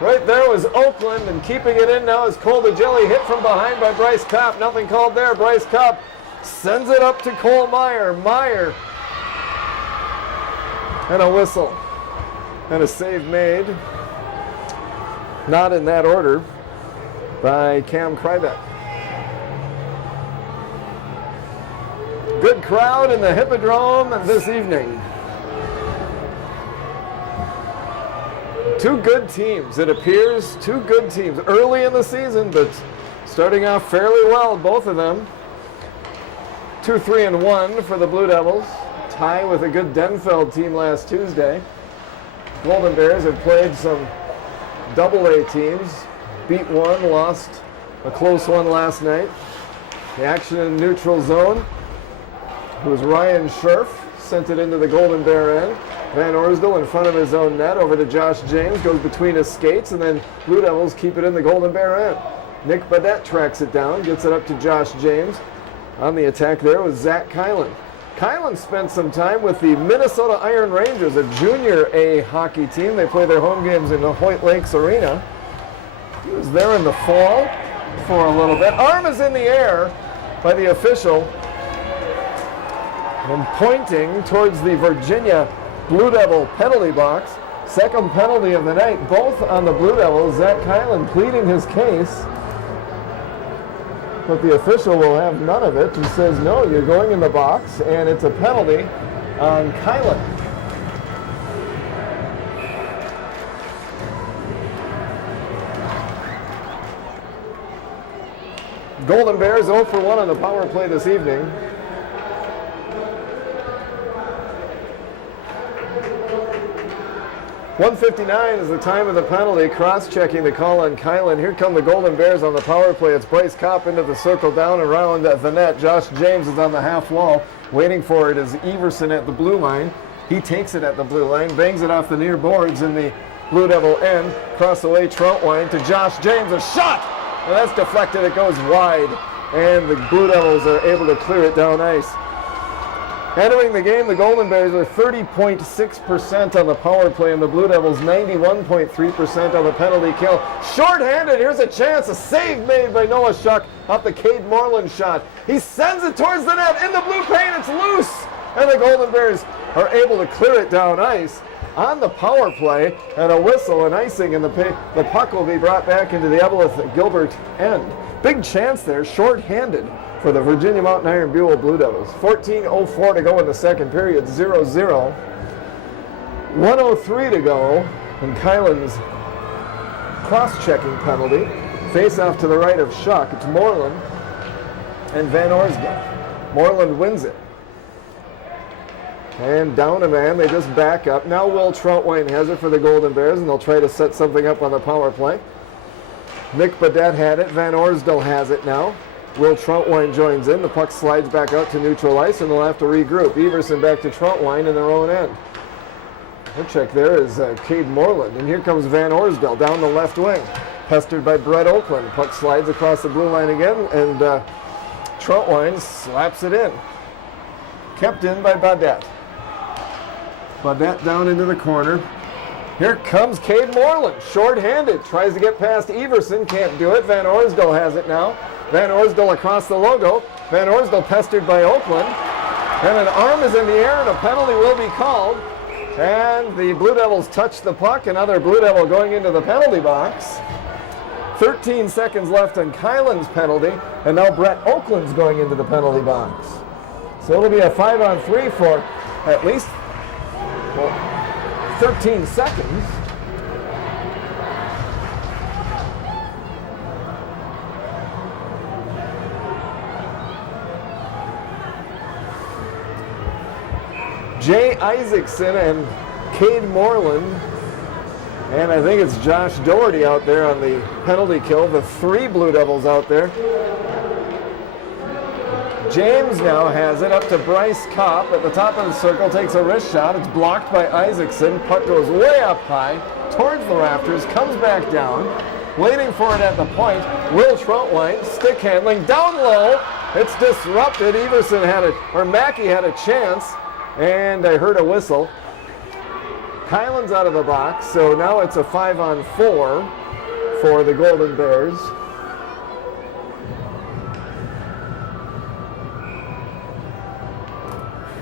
Right there was Oakland, and keeping it in now is Cole DeJelly, hit from behind by Bryce Kopp. Nothing called there. Bryce Kopp sends it up to Cole Meyer. Meyer. And a whistle. And a save made. Not in that order. By Cam Krybeck. Good crowd in the Hippodrome this evening. Two good teams, it appears. Two good teams early in the season, but starting off fairly well, both of them. 2-3-1 for the Blue Devils. Tie with a good Denfeld team last Tuesday. Golden Bears have played some AA teams. Beat one, lost a close one last night. The action in neutral zone. It was Ryan Scherf, sent it into the Golden Bear end. Van Orsdal in front of his own net, over to Josh James, goes between his skates, and then Blue Devils keep it in the Golden Bear end. Nick Badette tracks it down, gets it up to Josh James. On the attack there was Zach Kylan. Kylan spent some time with the Minnesota Iron Rangers, a junior A hockey team. They play their home games in the Hoyt Lakes Arena. He was there in the fall for a little bit. Arm is in the air by the official and pointing towards the Virginia Blue Devil penalty box. Second penalty of the night, both on the Blue Devils. Zach Kylan pleading his case, but the official will have none of it. He says, no, you're going in the box, and it's a penalty on Kylan. Golden Bears 0 for 1 on the power play this evening. .159 is the time of the penalty. Cross-checking the call on Kylan. Here come the Golden Bears on the power play. It's Bryce Kopp into the circle, down around the net. Josh James is on the half wall. Waiting for it is Everson at the blue line. He takes it at the blue line, bangs it off the near boards in the Blue Devil end. Cross away Troutwine to Josh James. A shot! And that's deflected. It goes wide. And the Blue Devils are able to clear it down ice. Entering the game, the Golden Bears are 30.6% on the power play, and the Blue Devils 91.3% on the penalty kill. Short-handed, here's a chance, a save made by Noah Shuck off the Cade Moreland shot. He sends it towards the net, in the blue paint, it's loose, and the Golden Bears are able to clear it down ice on the power play, and a whistle and icing, and the puck will be brought back into the Eveleth Gilbert end. Big chance there, short-handed, for the Virginia Mountain Iron Buell Blue Devils. 14:04 to go in the second period, 0-0. 1:03 to go, and Kylan's cross-checking penalty Face off to the right of Shuck. It's Moreland and Van Orsdale. Moreland wins it. And down a man, they just back up. Now Will Troutwine has it for the Golden Bears, and they'll try to set something up on the power play. Nick Badette had it. Van Orsdale has it now. Will Troutwine joins in. The puck slides back out to neutral ice, and they'll have to regroup. Everson back to Troutwine in their own end. The check there is Cade Moreland, and here comes Van Orsdale down the left wing. Pestered by Brett Oakland. Puck slides across the blue line again, and Troutwine slaps it in. Kept in by Badette. Badette down into the corner. Here comes Cade Moreland, short-handed. Tries to get past Everson, can't do it. Van Orsdale has it now. Van Orsdale across the logo. Van Orsdale pestered by Oakland. And an arm is in the air, and a penalty will be called. And the Blue Devils touch the puck. Another Blue Devil going into the penalty box. 13 seconds left on Kylan's penalty, and now Brett Oakland's going into the penalty box. So it'll be a 5-on-3 for at least 13 seconds. Jay Isaacson and Cade Moreland, and I think it's Josh Doherty out there on the penalty kill. The 3 Blue Devils out there. James now has it up to Bryce Kopp at the top of the circle, takes a wrist shot. It's blocked by Isaacson. Puck goes way up high towards the rafters, comes back down, waiting for it at the point. Will Troutwine, stick handling, down low. It's disrupted. Everson had it, or Mackey had a chance, and I heard a whistle. Kylan's out of the box, so now it's a 5-on-4 for the Golden Bears.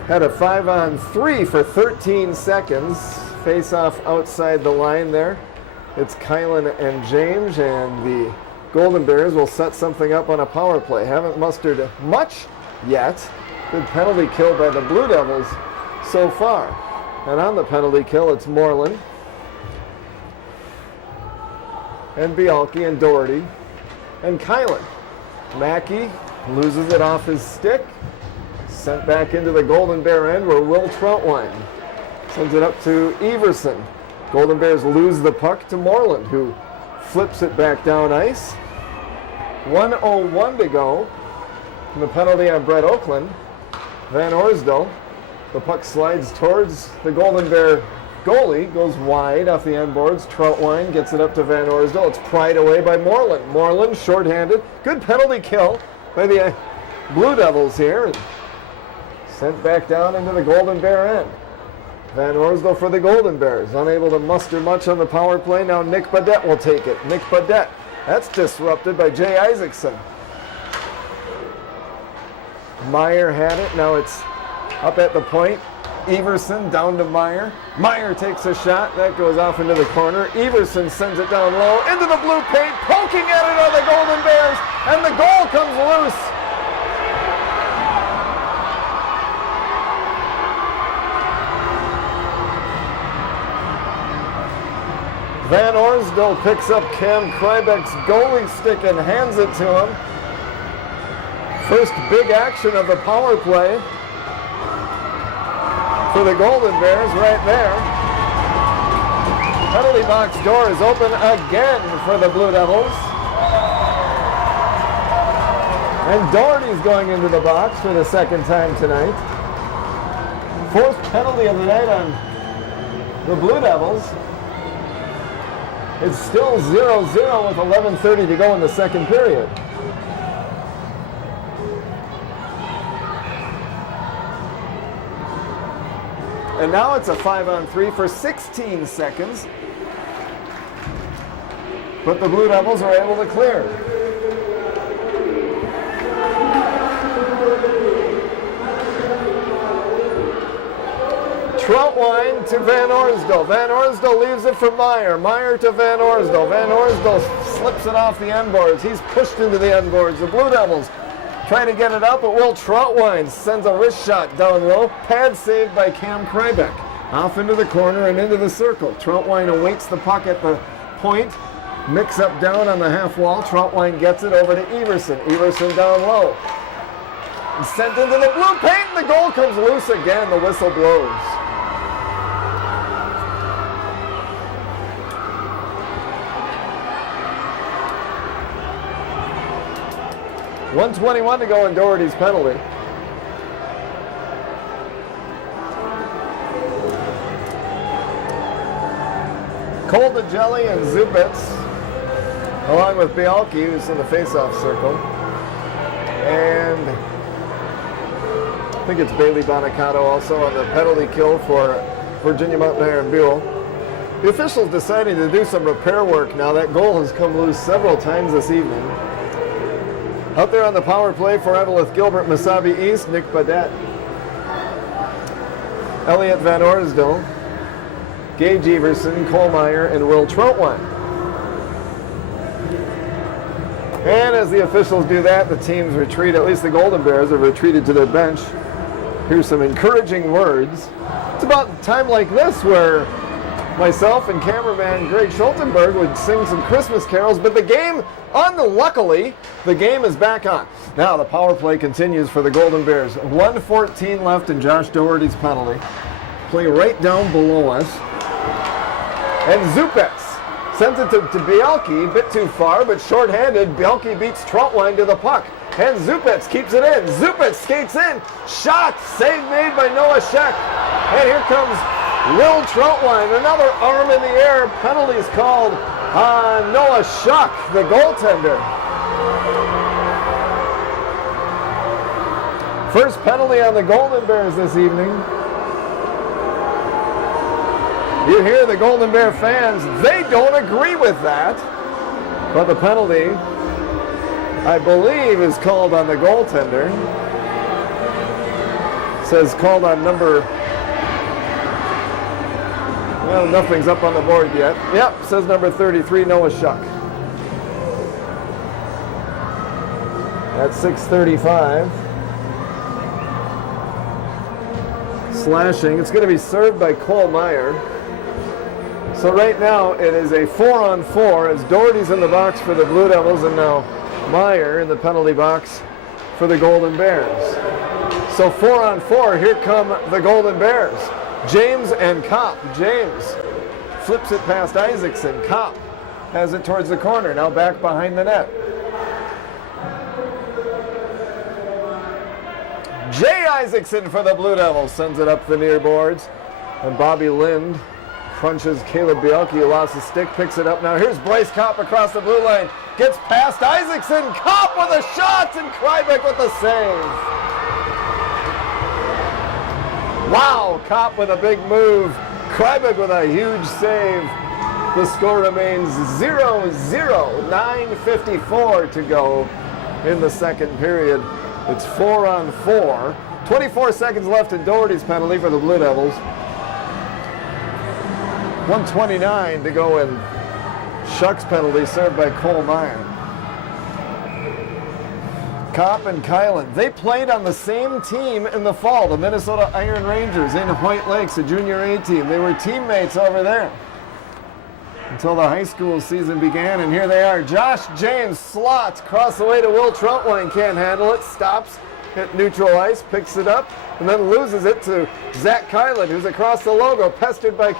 Had a 5-on-3 for 13 seconds. Face off outside the line there. It's Kylan and James, and the Golden Bears will set something up on a power play. Haven't mustered much yet. Good penalty kill by the Blue Devils so far. And on the penalty kill, it's Moreland and Bialke and Doherty and Kylan. Mackey loses it off his stick. Sent back into the Golden Bear end where Will Troutwine sends it up to Everson. Golden Bears lose the puck to Moreland, who flips it back down ice. 1:01 to go. And the penalty on Brett Oakland. Van Orsdale. The puck slides towards the Golden Bear goalie, goes wide off the end boards. Troutwine gets it up to Van Orsdale. It's pried away by Moreland. Moreland shorthanded. Good penalty kill by the Blue Devils here. Sent back down into the Golden Bear end. Van Orsdale for the Golden Bears. Unable to muster much on the power play. Now Nick Badette will take it. Nick Badette. That's disrupted by Jay Isaacson. Meyer had it. Now it's up at the point. Everson down to Meyer. Meyer takes a shot. That goes off into the corner. Everson sends it down low into the blue paint. Poking at it on the Golden Bears. And the goal comes loose. Van Orsdale picks up Cam Krybeck's goalie stick and hands it to him. First big action of the power play for the Golden Bears right there. Penalty box door is open again for the Blue Devils. And Doherty's going into the box for the second time tonight. Fourth penalty of the night on the Blue Devils. It's still 0-0 with 11:30 to go in the second period. And now it's a 5-on-3 for 16 seconds. But the Blue Devils are able to clear. Troutwine to Van Orsdale. Van Orsdale leaves it for Meyer. Meyer to Van Orsdale. Van Orsdale slips it off the end boards. He's pushed into the end boards. The Blue Devils trying to get it up, but Will Troutwine sends a wrist shot down low. Pad saved by Cam Krybeck. Off into the corner and into the circle. Troutwine awaits the puck at the point. Mix up down on the half wall. Troutwine gets it over to Everson. Everson down low. Sent into the blue paint, and the goal comes loose again. The whistle blows. .121 to go in Doherty's penalty. Koldajelli and Zubitz, along with Bialki, who's in the face-off circle. And I think it's Bailey Bonicato also on the penalty kill for Virginia Mountain Iron Buell. The officials deciding to do some repair work now. That goal has come loose several times this evening. Out there on the power play for Eveleth Gilbert, Mesabi East, Nick Badette. Elliot Van Orsdale, Gage Everson, Kohlmeyer, and Will Troutwine. And as the officials do that, the teams retreat, at least the Golden Bears have retreated to their bench. Here's some encouraging words. It's about time like this where myself and cameraman Greg Schultenberg would sing some Christmas carols, but the game, unluckily, the game is back on. Now the power play continues for the Golden Bears. 1:14 left in Josh Doherty's penalty. Play right down below us. And Zupetz sends it to Bialki, a bit too far, but shorthanded. Bialki beats Troutwine to the puck. And Zupetz keeps it in. Zupetz skates in. Shot! Save made by Noah Scheck. And here comes Will Troutwine. Another arm in the air. Penalties called on Noah Scheck, the goaltender. First penalty on the Golden Bears this evening. You hear the Golden Bear fans, they don't agree with that. But the penalty, I believe, is called on the goaltender. It says called on number, well, nothing's up on the board yet. Yep, says number 33, Noah Scheck. At 6:35. Slashing. It's going to be served by Kohlmeyer. So right now it is a 4-on-4 as Doherty's in the box for the Blue Devils and now Meyer in the penalty box for the Golden Bears. So 4-on-4, here come the Golden Bears. James and Kopp. James flips it past Isaacson. Kopp has it towards the corner, now back behind the net. Jay Isaacson for the Blue Devils sends it up the near boards. And Bobby Lind crunches Caleb Bialki, who lost his stick, picks it up. Now here's Bryce Kopp across the blue line. Gets past Isaacson. Kopp with a shot and Krybeck with a save. Wow, Kopp with a big move. Krybeck with a huge save. The score remains 0-0. 9:54 to go in the second period. It's 4-on-4. 24 seconds left in Doherty's penalty for the Blue Devils. 1:29 to go in Scheck's penalty, served by Kohlmeyer. Kopp and Kylan, they played on the same team in the fall, the Minnesota Iron Rangers in White Lakes, a junior A team. They were teammates over there until the high school season began, and here they are. Josh James slots across the way to Will Troutwine, can't handle it, stops at neutral ice, picks it up, and then loses it to Zach Kylan, who's across the logo, pestered by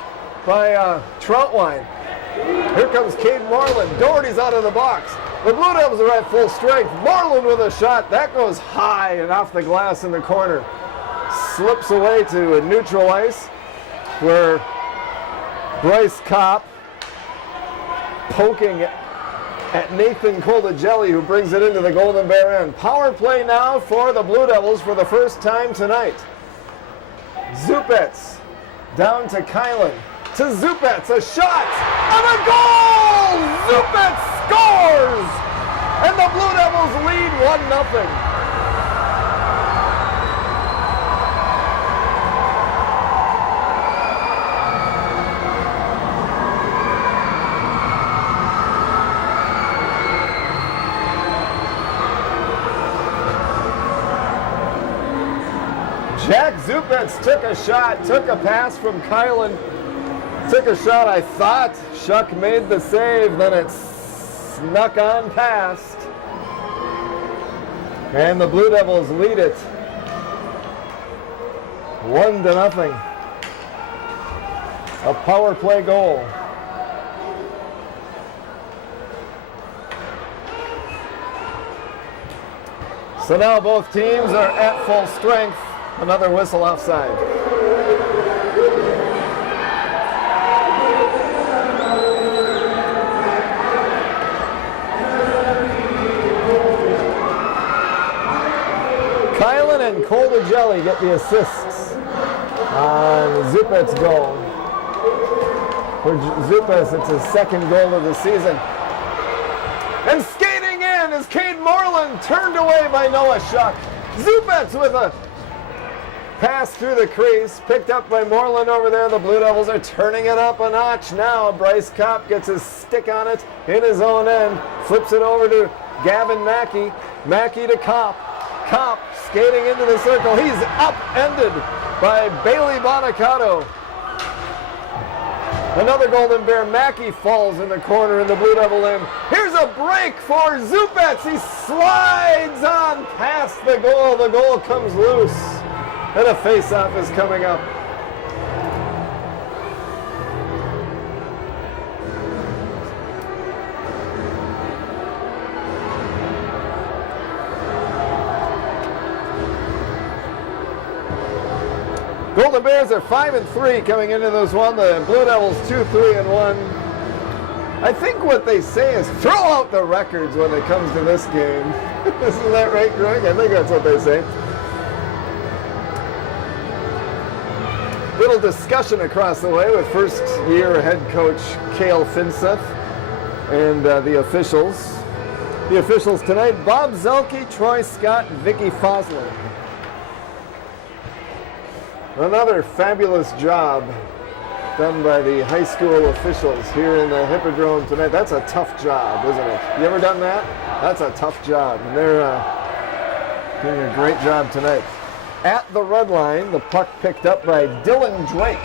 Troutwine. Here comes Cade Moreland. Doherty's out of the box. The Blue Devils are at full strength. Moreland with a shot. That goes high and off the glass in the corner. Slips away to a neutral ice where Bryce Kopp poking at Nathan Koldajelli, who brings it into the Golden Bear end. Power play now for the Blue Devils for the first time tonight. Zupetz down to Kylan. To Zupetz, a shot, and a goal! Zupetz scores! And the Blue Devils lead 1-0. Jack Zupetz took a shot, took a pass from Kylan. Took a shot, I thought. Scheck made the save, then it snuck on past. And the Blue Devils lead it 1-0. A power play goal. So now both teams are at full strength. Another whistle offside. Kylan and Koldajelli get the assists on Zupet's goal. For Zupes, it's his second goal of the season. And skating in is Cade Moreland, turned away by Noah Shuck. Zupet's with a pass through the crease, picked up by Moreland over there. The Blue Devils are turning it up a notch now. Bryce Kopp gets his stick on it in his own end, flips it over to Gavin Mackey. Mackey to Kopp. Kopp skating into the circle. He's upended by Bailey Bonacato. Another Golden Bear. Mackey falls in the corner in the Blue Devil end. Here's a break for Zupets. He slides on past the goal. The goal comes loose. And a face-off is coming up. Golden Bears are 5-3 coming into this one. The Blue Devils 2-3-1. I think what they say is throw out the records when it comes to this game. Isn't that right, Greg? I think that's what they say. Little discussion across the way with first-year head coach Cale Finseth and the officials. The officials tonight: Bob Zelke, Troy Scott, Vicky Fosling. Another fabulous job done by the high school officials here in the Hippodrome tonight. That's a tough job, isn't it? You ever done that? That's a tough job, and they're doing a great job tonight. At the red line, the puck picked up by Dylan Drake.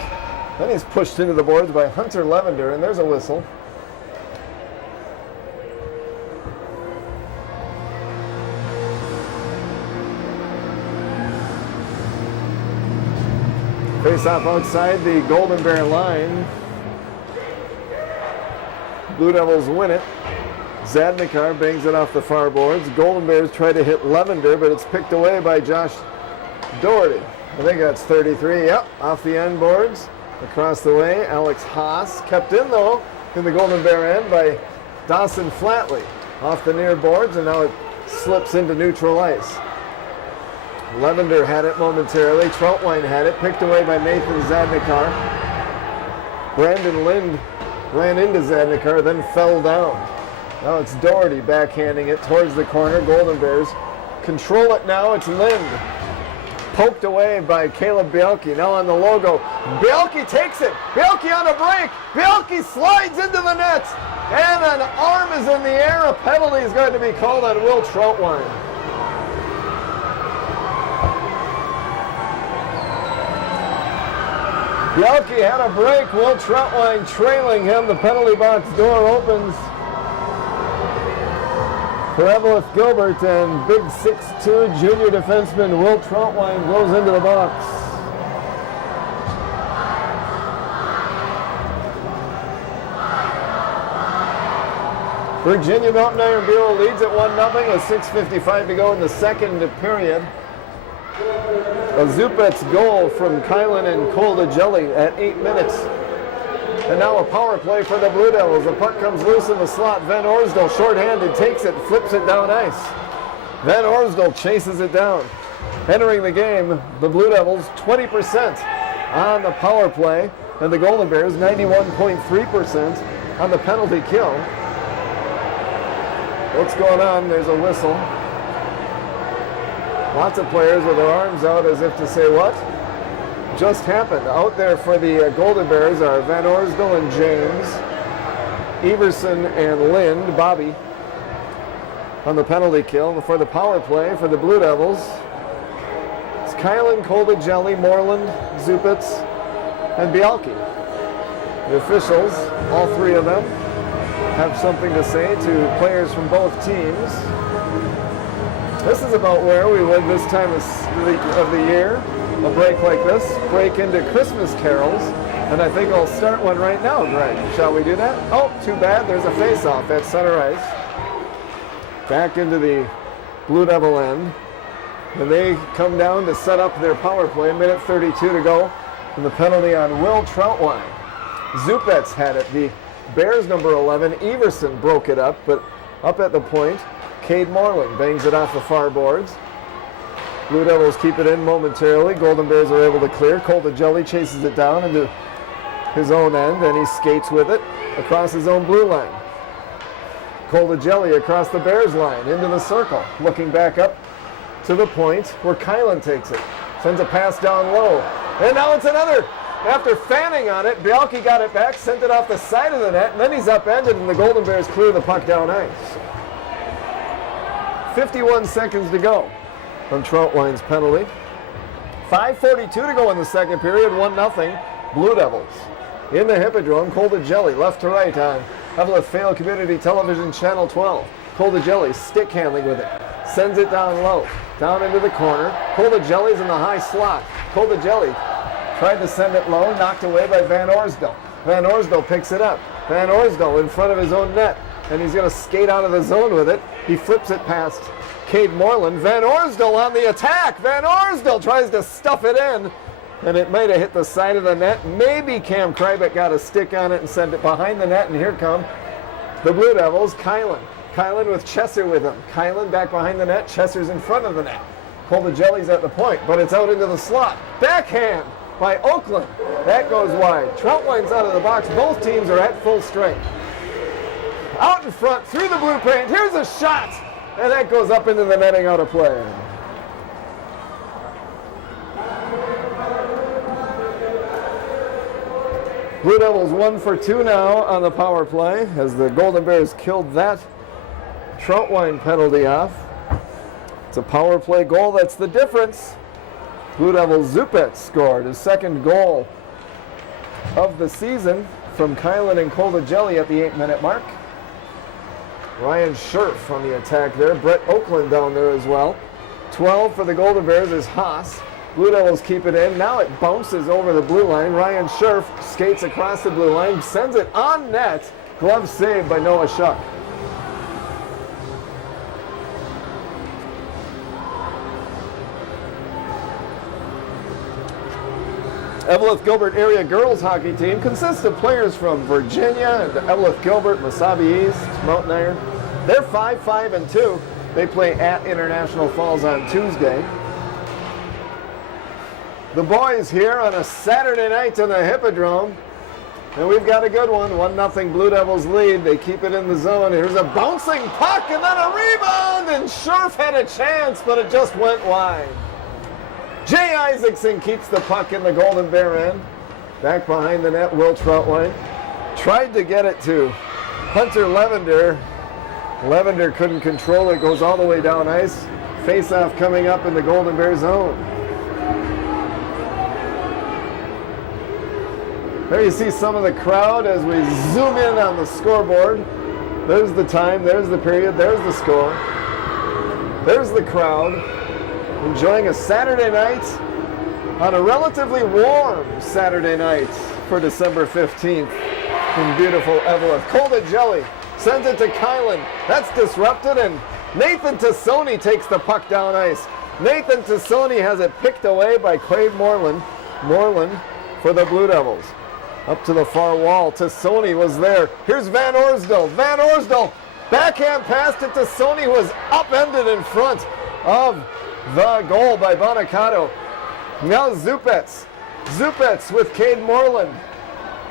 Then he's pushed into the boards by Hunter Levender, and there's a whistle. Face off outside the Golden Bear line. Blue Devils win it. Zadnikar bangs it off the far boards. Golden Bears try to hit Levender, but it's picked away by Josh Doherty. I think that's 33. Yep, off the end boards. Across the way, Alex Haas. Kept in, though, in the Golden Bear end by Dawson Flatley. Off the near boards, and now it slips into neutral ice. Levender had it momentarily. Troutwine had it. Picked away by Nathan Zadnikar. Brandon Lind ran into Zadnikar, then fell down. Now it's Doherty backhanding it towards the corner. Golden Bears control it now. It's Lind. Poked away by Caleb Bielke. Now on the logo. Bielke takes it. Bielke on a break. Bielke slides into the net. And an arm is in the air. A penalty is going to be called on Will Troutwine. Bielke had a break. Will Troutwine trailing him. The penalty box door opens for Eveleth Gilbert, and big 6'2" junior defenseman Will Troutwine goes into the box. Virginia Mountain Iron Bureau leads at 1-0 with 6:55 to go in the second period. A Zupet's goal from Kylan and Koldajelli at 8 minutes. And now a power play for the Blue Devils. The puck comes loose in the slot. Van Orsdal, shorthanded, takes it, flips it down ice. Van Orsdal chases it down. Entering the game, the Blue Devils 20% on the power play, and the Golden Bears 91.3% on the penalty kill. What's going on? There's a whistle. Lots of players with their arms out as if to say, what just happened? Out there for the Golden Bears are Van Orsdal and James, Everson and Lind, Bobby, on the penalty kill. For the power play for the Blue Devils, it's Kylan, Koldajelli, Moreland, Zupets, and Bielke. The officials, all three of them, have something to say to players from both teams. This is about where we would this time of the year, a break like this, break into Christmas carols. And I think I'll start one right now, Greg. Shall we do that? Oh, too bad. There's a face-off at center ice. Back into the Blue Devil end. And they come down to set up their power play. Minute 32 to go. And the penalty on Will Troutwine. Zupets had it. The Bears number 11, Everson, broke it up. But up at the point, Cade Moreland bangs it off the far boards. Blue Devils keep it in momentarily. Golden Bears are able to clear. Cole DeJelly chases it down into his own end, and he skates with it across his own blue line. Cole DeJelly across the Bears line into the circle, looking back up to the point where Kylan takes it. Sends a pass down low. And now it's another. After fanning on it, Bialke got it back, sent it off the side of the net, and then he's upended, and the Golden Bears clear the puck down ice. 51 seconds to go from Troutwine's penalty. 5:42 to go in the second period, 1-0 Blue Devils. In the Hippodrome, Cole DeJelly left to right on Eveleth Vale Community Television Channel 12. Cole DeJelly stick handling with it. Sends it down low, down into the corner. Cole DeJelly's in the high slot. Cole DeJelly tried to send it low, knocked away by Van Orsdal. Van Orsdal picks it up. Van Orsdal in front of his own net, and he's going to skate out of the zone with it. He flips it past Cade Moreland. Van Orsdal on the attack. Van Orsdal tries to stuff it in, and it might have hit the side of the net. Maybe Cam Krybek got a stick on it and sent it behind the net, and here come the Blue Devils. Kylan with Chesser with him. Kylan back behind the net. Chesser's in front of the net. Cole DeJelly's at the point, but it's out into the slot. Backhand by Oakland. That goes wide. Troutwine's out of the box. Both teams are at full strength. Out in front, through the blue paint. Here's a shot, and that goes up into the netting, out of play. Blue Devils 1 for 2 now on the power play as the Golden Bears killed that Troutwine penalty off. It's a power play goal. That's the difference. Blue Devils Zupet scored his second goal of the season from Kylan and Cole DeJelly at the 8-minute mark. Ryan Scherf on the attack there. Brett Oakland down there as well. 12 for the Golden Bears is Haas. Blue Devils keep it in. Now it bounces over the blue line. Ryan Scherf skates across the blue line, sends it on net. Glove saved by Noah Schuck. Eveleth Gilbert area girls hockey team consists of players from Virginia and Eveleth Gilbert, Mesabi East, Mountain Iron. They're 5-5-2. They play at International Falls on Tuesday. The boys here on a Saturday night in the Hippodrome. And we've got a good one. 1-0 Blue Devils lead. They keep it in the zone. Here's a bouncing puck and then a rebound. And Scherf had a chance, but it just went wide. Jay Isaacson keeps the puck in the Golden Bear end. Back behind the net, Will Troutwine. Tried to get it to Hunter Levender. Levender couldn't control it. Goes all the way down ice. Face-off coming up in the Golden Bear zone. There you see some of the crowd as we zoom in on the scoreboard. There's the time, there's the period, there's the score. There's the crowd enjoying a Saturday night on a relatively warm Saturday night for December 15th in beautiful Eveleth. Cole DeJelly sends it to Kylan. That's disrupted, and Nathan Tassoni takes the puck down ice. Nathan Tassoni has it picked away by Cade Moreland. Moreland for the Blue Devils. Up to the far wall. Tassoni was there. Here's Van Orsdal. Van Orsdal, backhand pass to Tassoni, was upended in front of the goal by Bonacato. Now Zupets. Zupets with Cade Moreland.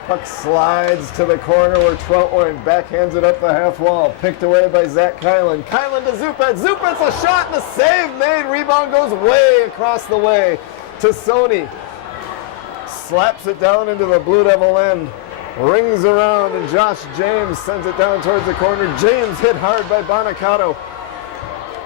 Puck slides to the corner where Troutwine backhands it up the half wall. Picked away by Zach Kylan. Kylan to Zupets. Zupets a shot and a save made. Rebound goes way across the way. Tassoni slaps it down into the Blue Devil end. Rings around and Josh James sends it down towards the corner. James hit hard by Bonacato.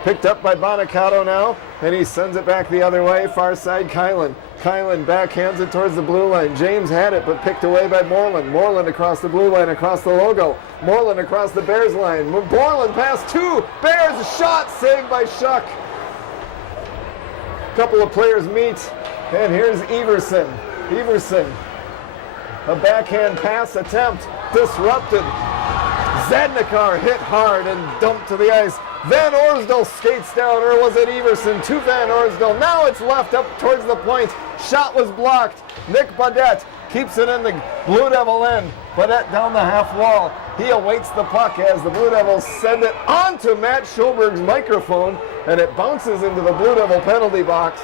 Picked up by Bonacato now, and he sends it back the other way. Far side, Kylan. Kylan backhands it towards the blue line. James had it, but picked away by Moreland. Moreland across the blue line, across the logo. Moreland across the Bears line. Moreland past two. Bears shot, saved by Shuck. Couple of players meet, and here's Everson. Everson, a backhand pass attempt, disrupted. Zadnikar hit hard and dumped to the ice. Van Orsdal skates down, or was it Everson to Van Orsdal? Now it's left up towards the point. Shot was blocked. Nick Baudette keeps it in the Blue Devil end. Baudette down the half wall. He awaits the puck as the Blue Devils send it onto Matt Schulberg's microphone, and it bounces into the Blue Devil penalty box.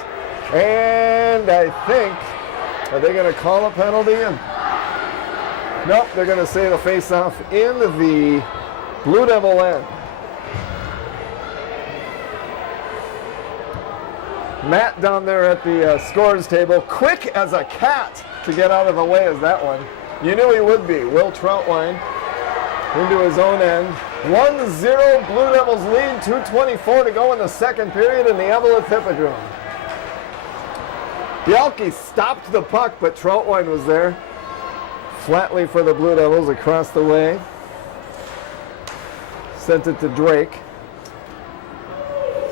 And I think, are they going to call a penalty? Nope, they're going to say the face-off in the Blue Devil end. Matt down there at the scores table, quick as a cat to get out of the way as that one. You knew he would be. Will Troutwine into his own end. 1-0 Blue Devils lead, 2:24 to go in the second period in the Eveleth Hippodrome. Bialke stopped the puck, but Troutwine was there. Flatly for the Blue Devils across the way. Sent it to Drake.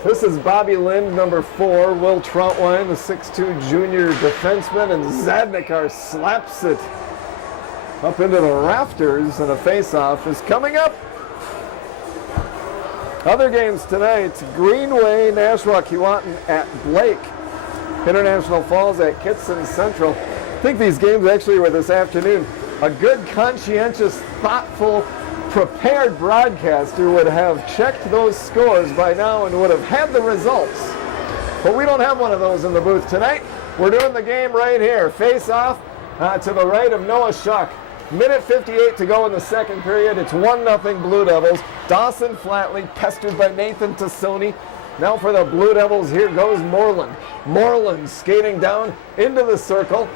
This is Bobby Lind, number 4. Will Troutwine, the 6'2 junior defenseman, and Zadnikar slaps it up into the rafters, and a face-off is coming up. Other games tonight: Greenway, Nashua, Keewatin at Blake. International Falls at Kitson Central. I think these games actually were this afternoon. A good, conscientious, thoughtful, prepared broadcaster would have checked those scores by now and would have had the results. But we don't have one of those in the booth tonight. We're doing the game right here. Face off to the right of Noah Shuck. Minute 58 to go in the second period. It's 1-0 Blue Devils. Dawson Flatley pestered by Nathan Tassoni. Now for the Blue Devils, here goes Moreland. Moreland skating down into the circle.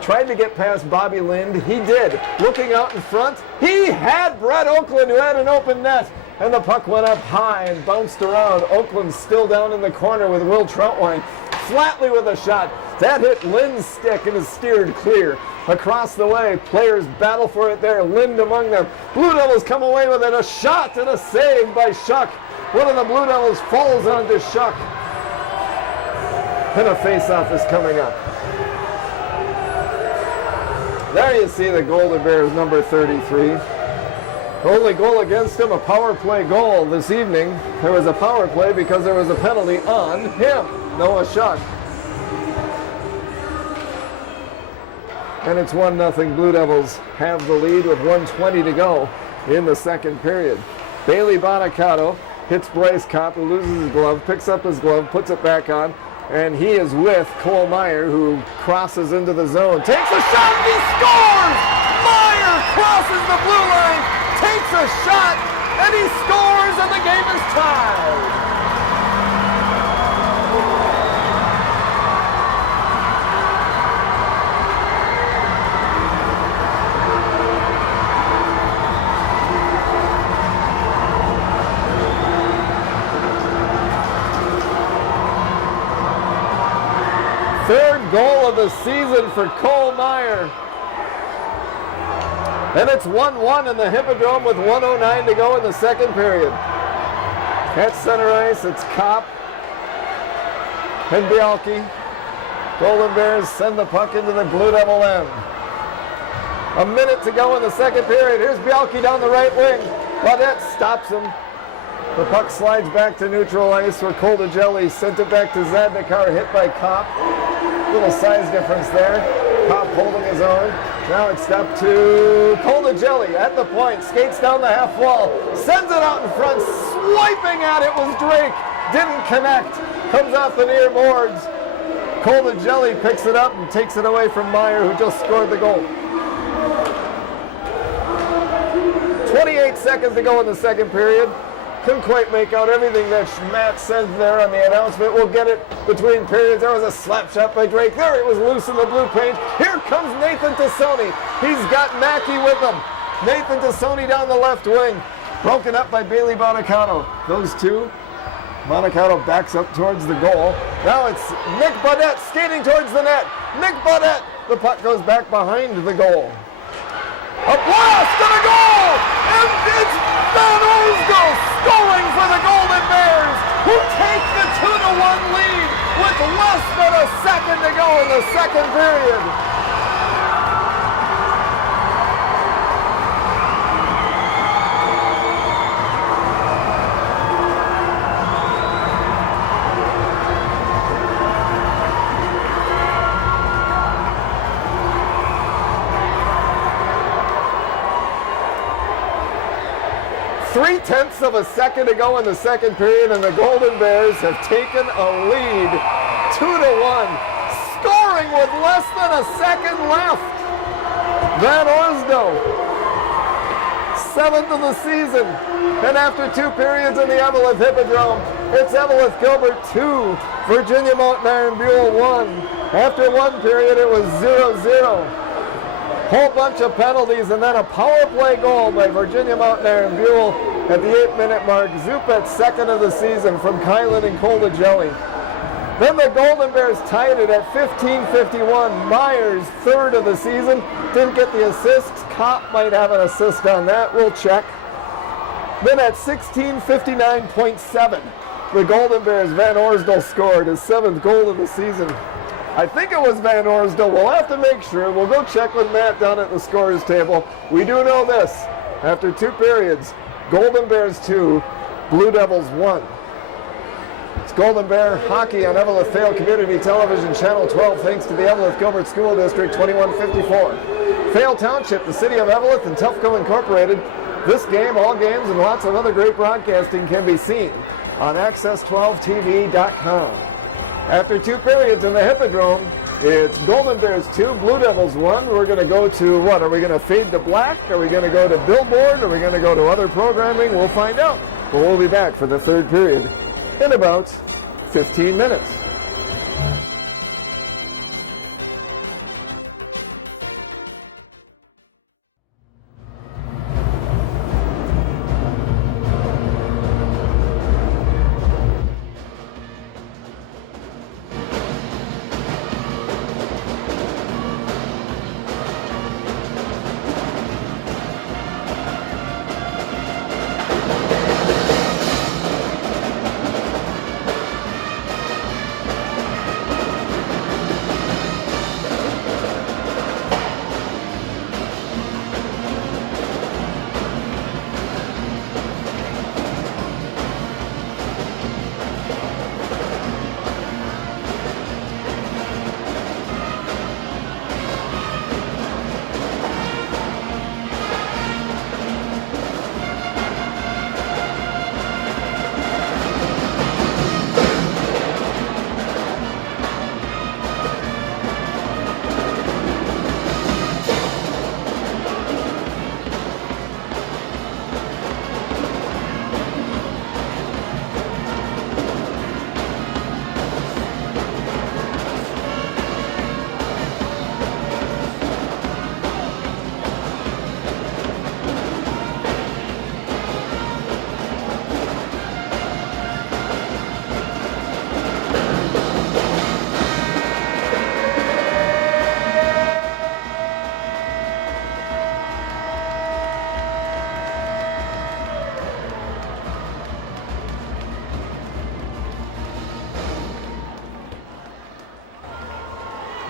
Tried to get past Bobby Lind. He did. Looking out in front, he had Brett Oakland, who had an open net. And the puck went up high and bounced around. Oakland still down in the corner with Will Troutwine. Flatley with a shot. That hit Lind's stick and is steered clear. Across the way, players battle for it there. Lind among them. Blue Devils come away with it. A shot and a save by Shuck. One of the Blue Devils falls onto Shuck. And a face-off is coming up. There you see the Golden Bears, number 33. The only goal against him, a power play goal this evening. There was a power play because there was a penalty on him, Noah Shuck. And it's 1-0. Blue Devils have the lead with 1:20 to go in the second period. Bailey Bonacato hits Bryce Kopp, who loses his glove, picks up his glove, puts it back on, and he is with Cole Meyer, who crosses into the zone. Takes a shot, and he scores! Meyer crosses the blue line, takes a shot, and he scores, and the game is tied. Third goal of the season for Cole Meyer. And it's 1-1 in the Hippodrome with 1:09 to go in the second period. At center ice, it's Kopp and Bialke. Golden Bears send the puck into the Blue Devil end. A minute to go in the second period. Here's Bialke down the right wing. Baudette stops him. The puck slides back to neutral ice where Koldagelli sent it back to Zadnikar, hit by Kopp. Little size difference there. Kopp holding his own. Now it's up to Koldagelli at the point. Skates down the half wall. Sends it out in front. Swiping at it was Drake. Didn't connect. Comes off the near boards. Koldagelli picks it up and takes it away from Meyer, who just scored the goal. 28 seconds to go in the second period. Couldn't quite make out everything that Matt said there on the announcement. We'll get it between periods. There was a slap shot by Drake. There it was loose in the blue paint. Here comes Nathan Tassoni. He's got Mackey with him. Nathan Tassoni down the left wing. Broken up by Bailey Bonacato. Those two. Bonacato backs up towards the goal. Now it's Nick Baudette skating towards the net. Nick Buddett. The puck goes back behind the goal. A blast and a goal! And it's Van Orsdal scoring for the Golden Bears, who take the 2-1 lead with less than a second to go in the second period. Three-tenths of a second to go in the second period, and the Golden Bears have taken a lead 2-1, scoring with less than a second left. Van Orsdal, 7th of the season, and after 2 periods in the Eveleth Hippodrome, it's Eveleth Gilbert 2, Virginia Mountain Iron Buell 1. After 1 period, it was 0-0. Whole bunch of penalties, and then a power play goal by Virginia Mountain Iron Buell at the 8-minute mark. Zupet, 2nd of the season from Kylan and Kolda Jelly. Then the Golden Bears tied it at 15:51. Myers, 3rd of the season, didn't get the assist. Kopp might have an assist on that. We'll check. Then at 16:59.7, the Golden Bears, Van Orsdal scored his 7th goal of the season. I think it was Van Orsdal. We'll have to make sure. We'll go check with Matt down at the scorers table. We do know this. After 2 periods, Golden Bears 2, Blue Devils 1. It's Golden Bear hockey on Eveleth Vale Community Television, Channel 12, thanks to the Eveleth Gilbert School District 2154. Vale Township, the City of Eveleth, and Tufco Incorporated. This game, all games, and lots of other great broadcasting can be seen on access12tv.com. After 2 periods in the Hippodrome, it's Golden Bears 2, Blue Devils 1. We're going to go to what? Are we going to fade to black? Are we going to go to Billboard? Are we going to go to other programming? We'll find out. But we'll be back for the 3rd period in about 15 minutes.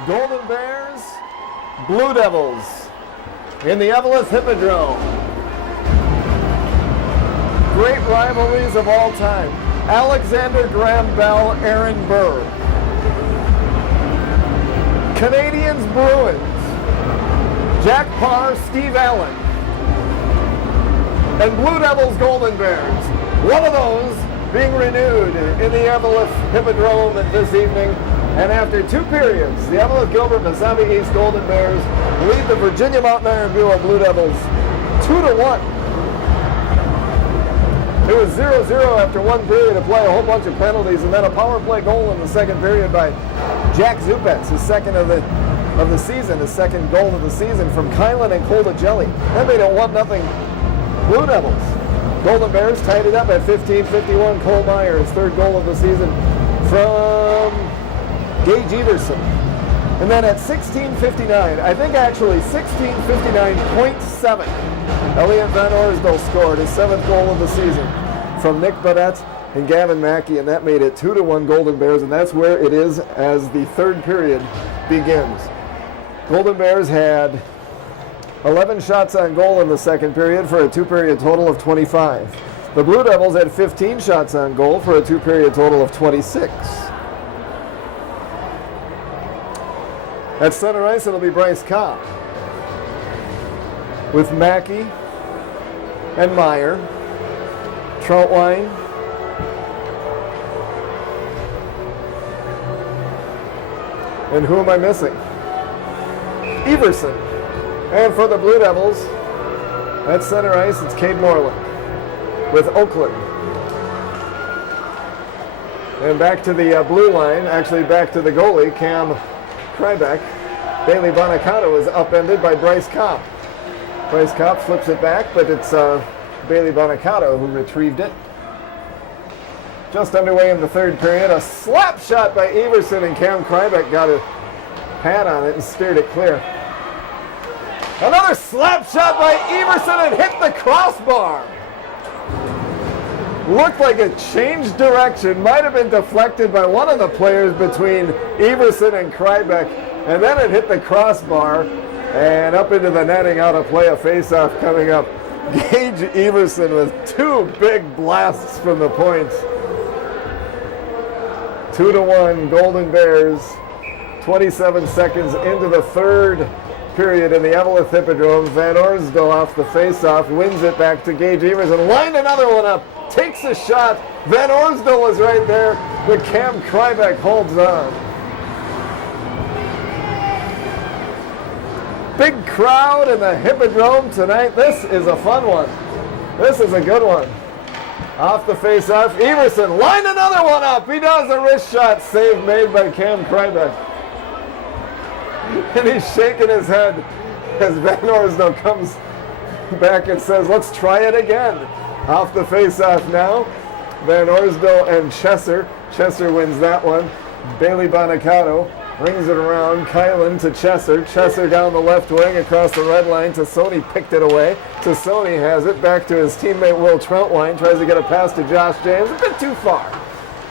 Golden Bears, Blue Devils in the Eveleth Hippodrome. Great rivalries of all time. Alexander Graham Bell, Aaron Burr. Canadians, Bruins. Jack Parr, Steve Allen. And Blue Devils, Golden Bears. One of those being renewed in the Eveleth Hippodrome this evening. And after 2 periods, the Eveleth Gilbert Mesabi East Golden Bears lead the Virginia Mountain Iron Buell Blue Devils 2-1. It was 0-0 after 1 period of play, a whole bunch of penalties, and then a power play goal in the second period by Jack Zupetz, his second of the season, his second goal of the season from Kylan and Kolda Jelly. That made it 1-0 Blue Devils. Golden Bears tied it up at 15:51. Cole Myers, 3rd goal of the season from Gage Everson. And then at 16:59, I think actually 16:59.7, Elliot Van Orsdale scored his 7th goal of the season from Nick Badette and Gavin Mackey, and that made it 2-1 Golden Bears, and that's where it is as the third period begins. Golden Bears had 11 shots on goal in the second period for a 2-period total of 25. The Blue Devils had 15 shots on goal for a 2-period total of 26. At center ice, it'll be Bryce Kopp with Mackey and Meyer, Troutwine, and who am I missing? Everson. And for the Blue Devils, at center ice, it's Cade Moreland with Oakland. And back to the blue line, actually back to the goalie, Cam Krybeck. Bailey Bonacato is upended by Bryce Kopp. Bryce Kopp flips it back, but it's Bailey Bonacato who retrieved it. Just underway in the third period, a slap shot by Everson, and Cam Krybeck got a pad on it and steered it clear. Another slap shot by Everson and hit the crossbar. Looked like it changed direction, might have been deflected by one of the players between Everson and Krybeck, and then it hit the crossbar and up into the netting, out of play. A face-off coming up. Gage Everson with 2 big blasts from the points. 2-1 Golden Bears. 27 seconds into the third period in the Eveleth Hippodrome. Van Orsdale off the face-off, wins it back to Gage Everson, lined another one up, takes a shot. Van Orsdale was right there, but Cam Krybeck holds on. Big crowd in the Hippodrome tonight. This is a fun one. This is a good one. Off the face-off, Everson lined another one up. He does a wrist shot, save made by Cam Krybeck. And he's shaking his head as Van Orsdale comes back and says, let's try it again. Off the face-off now, Van Orsdale and Chesser. Chesser wins that one. Bailey Bonacato brings it around. Kylan to Chesser. Chesser down the left wing across the red line. Tassoni picked it away. Tassoni has it back to his teammate Will Troutwine. Tries to get a pass to Josh James. A bit too far.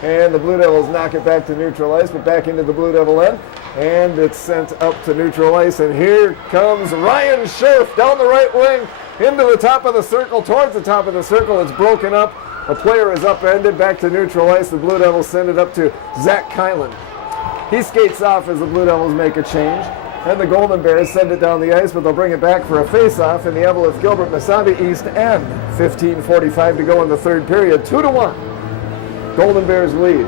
And the Blue Devils knock it back to neutral ice, but back into the Blue Devil end. And it's sent up to neutral ice. And here comes Ryan Scherf down the right wing into the top of the circle, towards the top of the circle. It's broken up. A player is upended back to neutral ice. The Blue Devils send it up to Zach Kylan. He skates off as the Blue Devils make a change. And the Golden Bears send it down the ice, but they'll bring it back for a face-off in the Eveleth Gilbert Mesabi East end. 15:45 to go in the third period. 2-1. Golden Bears lead.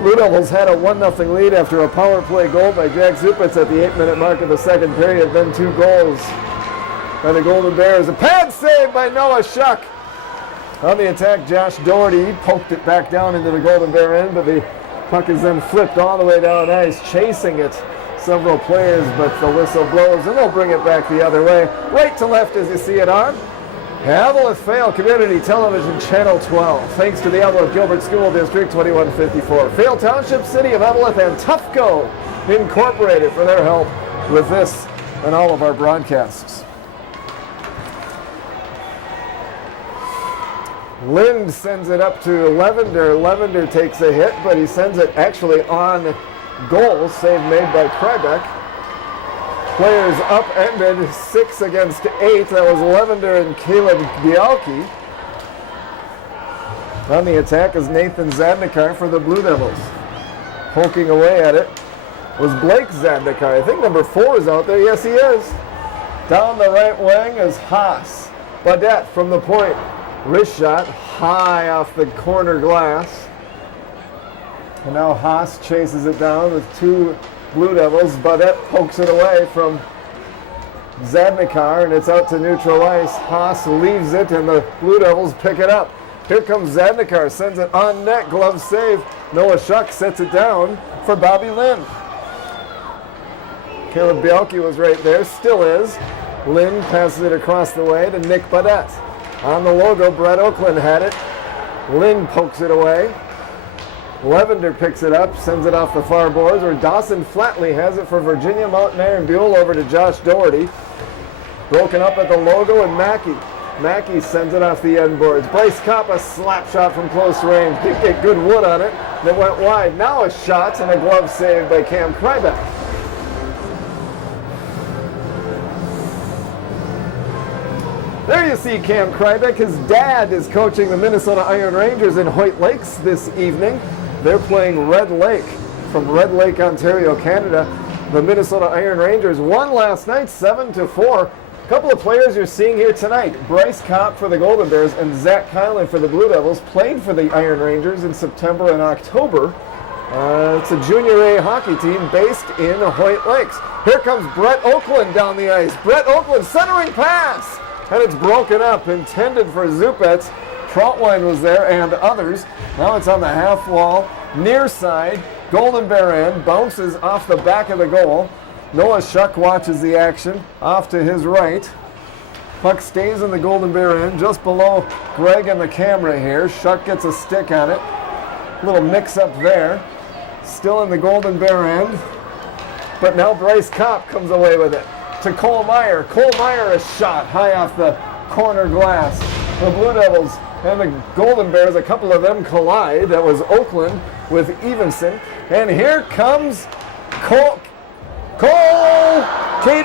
Blue Devils had a 1-0 lead after a power play goal by Jack Zupitz at the 8-minute mark of the second period. Then 2 goals by the Golden Bears. A pad save by Noah Shuck. On the attack, Josh Doherty poked it back down into the Golden Bear end, but the puck is then flipped all the way down ice, chasing it. Several players, but the whistle blows, and they'll bring it back the other way. Right to left as you see it on Eveleth Fail Community Television Channel 12. Thanks to the Eveleth Gilbert School District 2154. Fail Township, City of Eveleth, and Tufco Incorporated for their help with this and all of our broadcasts. Lind sends it up to Lavender. Lavender takes a hit, but he sends it actually on goal. Save made by Krybeck. Players upended 6 against 8. That was Lavender and Caleb Bialke. On the attack is Nathan Zadnikar for the Blue Devils. Poking away at it was Blake Zadnikar. I think number 4 is out there. Yes, he is. Down the right wing is Haas. Badette from the point. Wrist shot high off the corner glass. And now Haas chases it down with 2 Blue Devils. Badette pokes it away from Zadnikar, and it's out to neutral ice. Haas leaves it, and the Blue Devils pick it up. Here comes Zadnikar, sends it on net, glove save. Noah Shuck sets it down for Bobby Lynn. Caleb Bialke was right there, still is. Lynn passes it across the way to Nick Badette. On the logo, Brett Oakland had it. Lynn pokes it away. Lavender picks it up, sends it off the far boards, where Dawson Flatley has it for Virginia Mountain Iron Buell over to Josh Doherty. Broken up at the logo, and Mackey sends it off the end boards. Bryce Kopp, a slap shot from close range. Didn't get good wood on it. That went wide. Now a shot and a glove save by Cam Krybeck. There you see Cam Krybeck. His dad is coaching the Minnesota Iron Rangers in Hoyt Lakes this evening. They're playing Red Lake from Red Lake, Ontario, Canada. The Minnesota Iron Rangers won last night 7-4. A couple of players you're seeing here tonight. Bryce Kopp for the Golden Bears and Zach Kylan for the Blue Devils played for the Iron Rangers in September and October. It's a junior A hockey team based in Hoyt Lakes. Here comes Brett Oakland down the ice. Brett Oakland centering pass. And it's broken up, intended for Zupets. Troutwine was there and others. Now it's on the half wall, near side. Golden Bear end, bounces off the back of the goal. Noah Shuck watches the action off to his right. Puck stays in the Golden Bear end, just below Greg and the camera here. Shuck gets a stick on it. Little mix up there. Still in the Golden Bear end. But now Bryce Kopp comes away with it to Cole Meyer. Cole Meyer, a shot high off the corner glass. The Blue Devils and the Golden Bears, a couple of them collide. That was Oakland with Evenson. And here comes Cade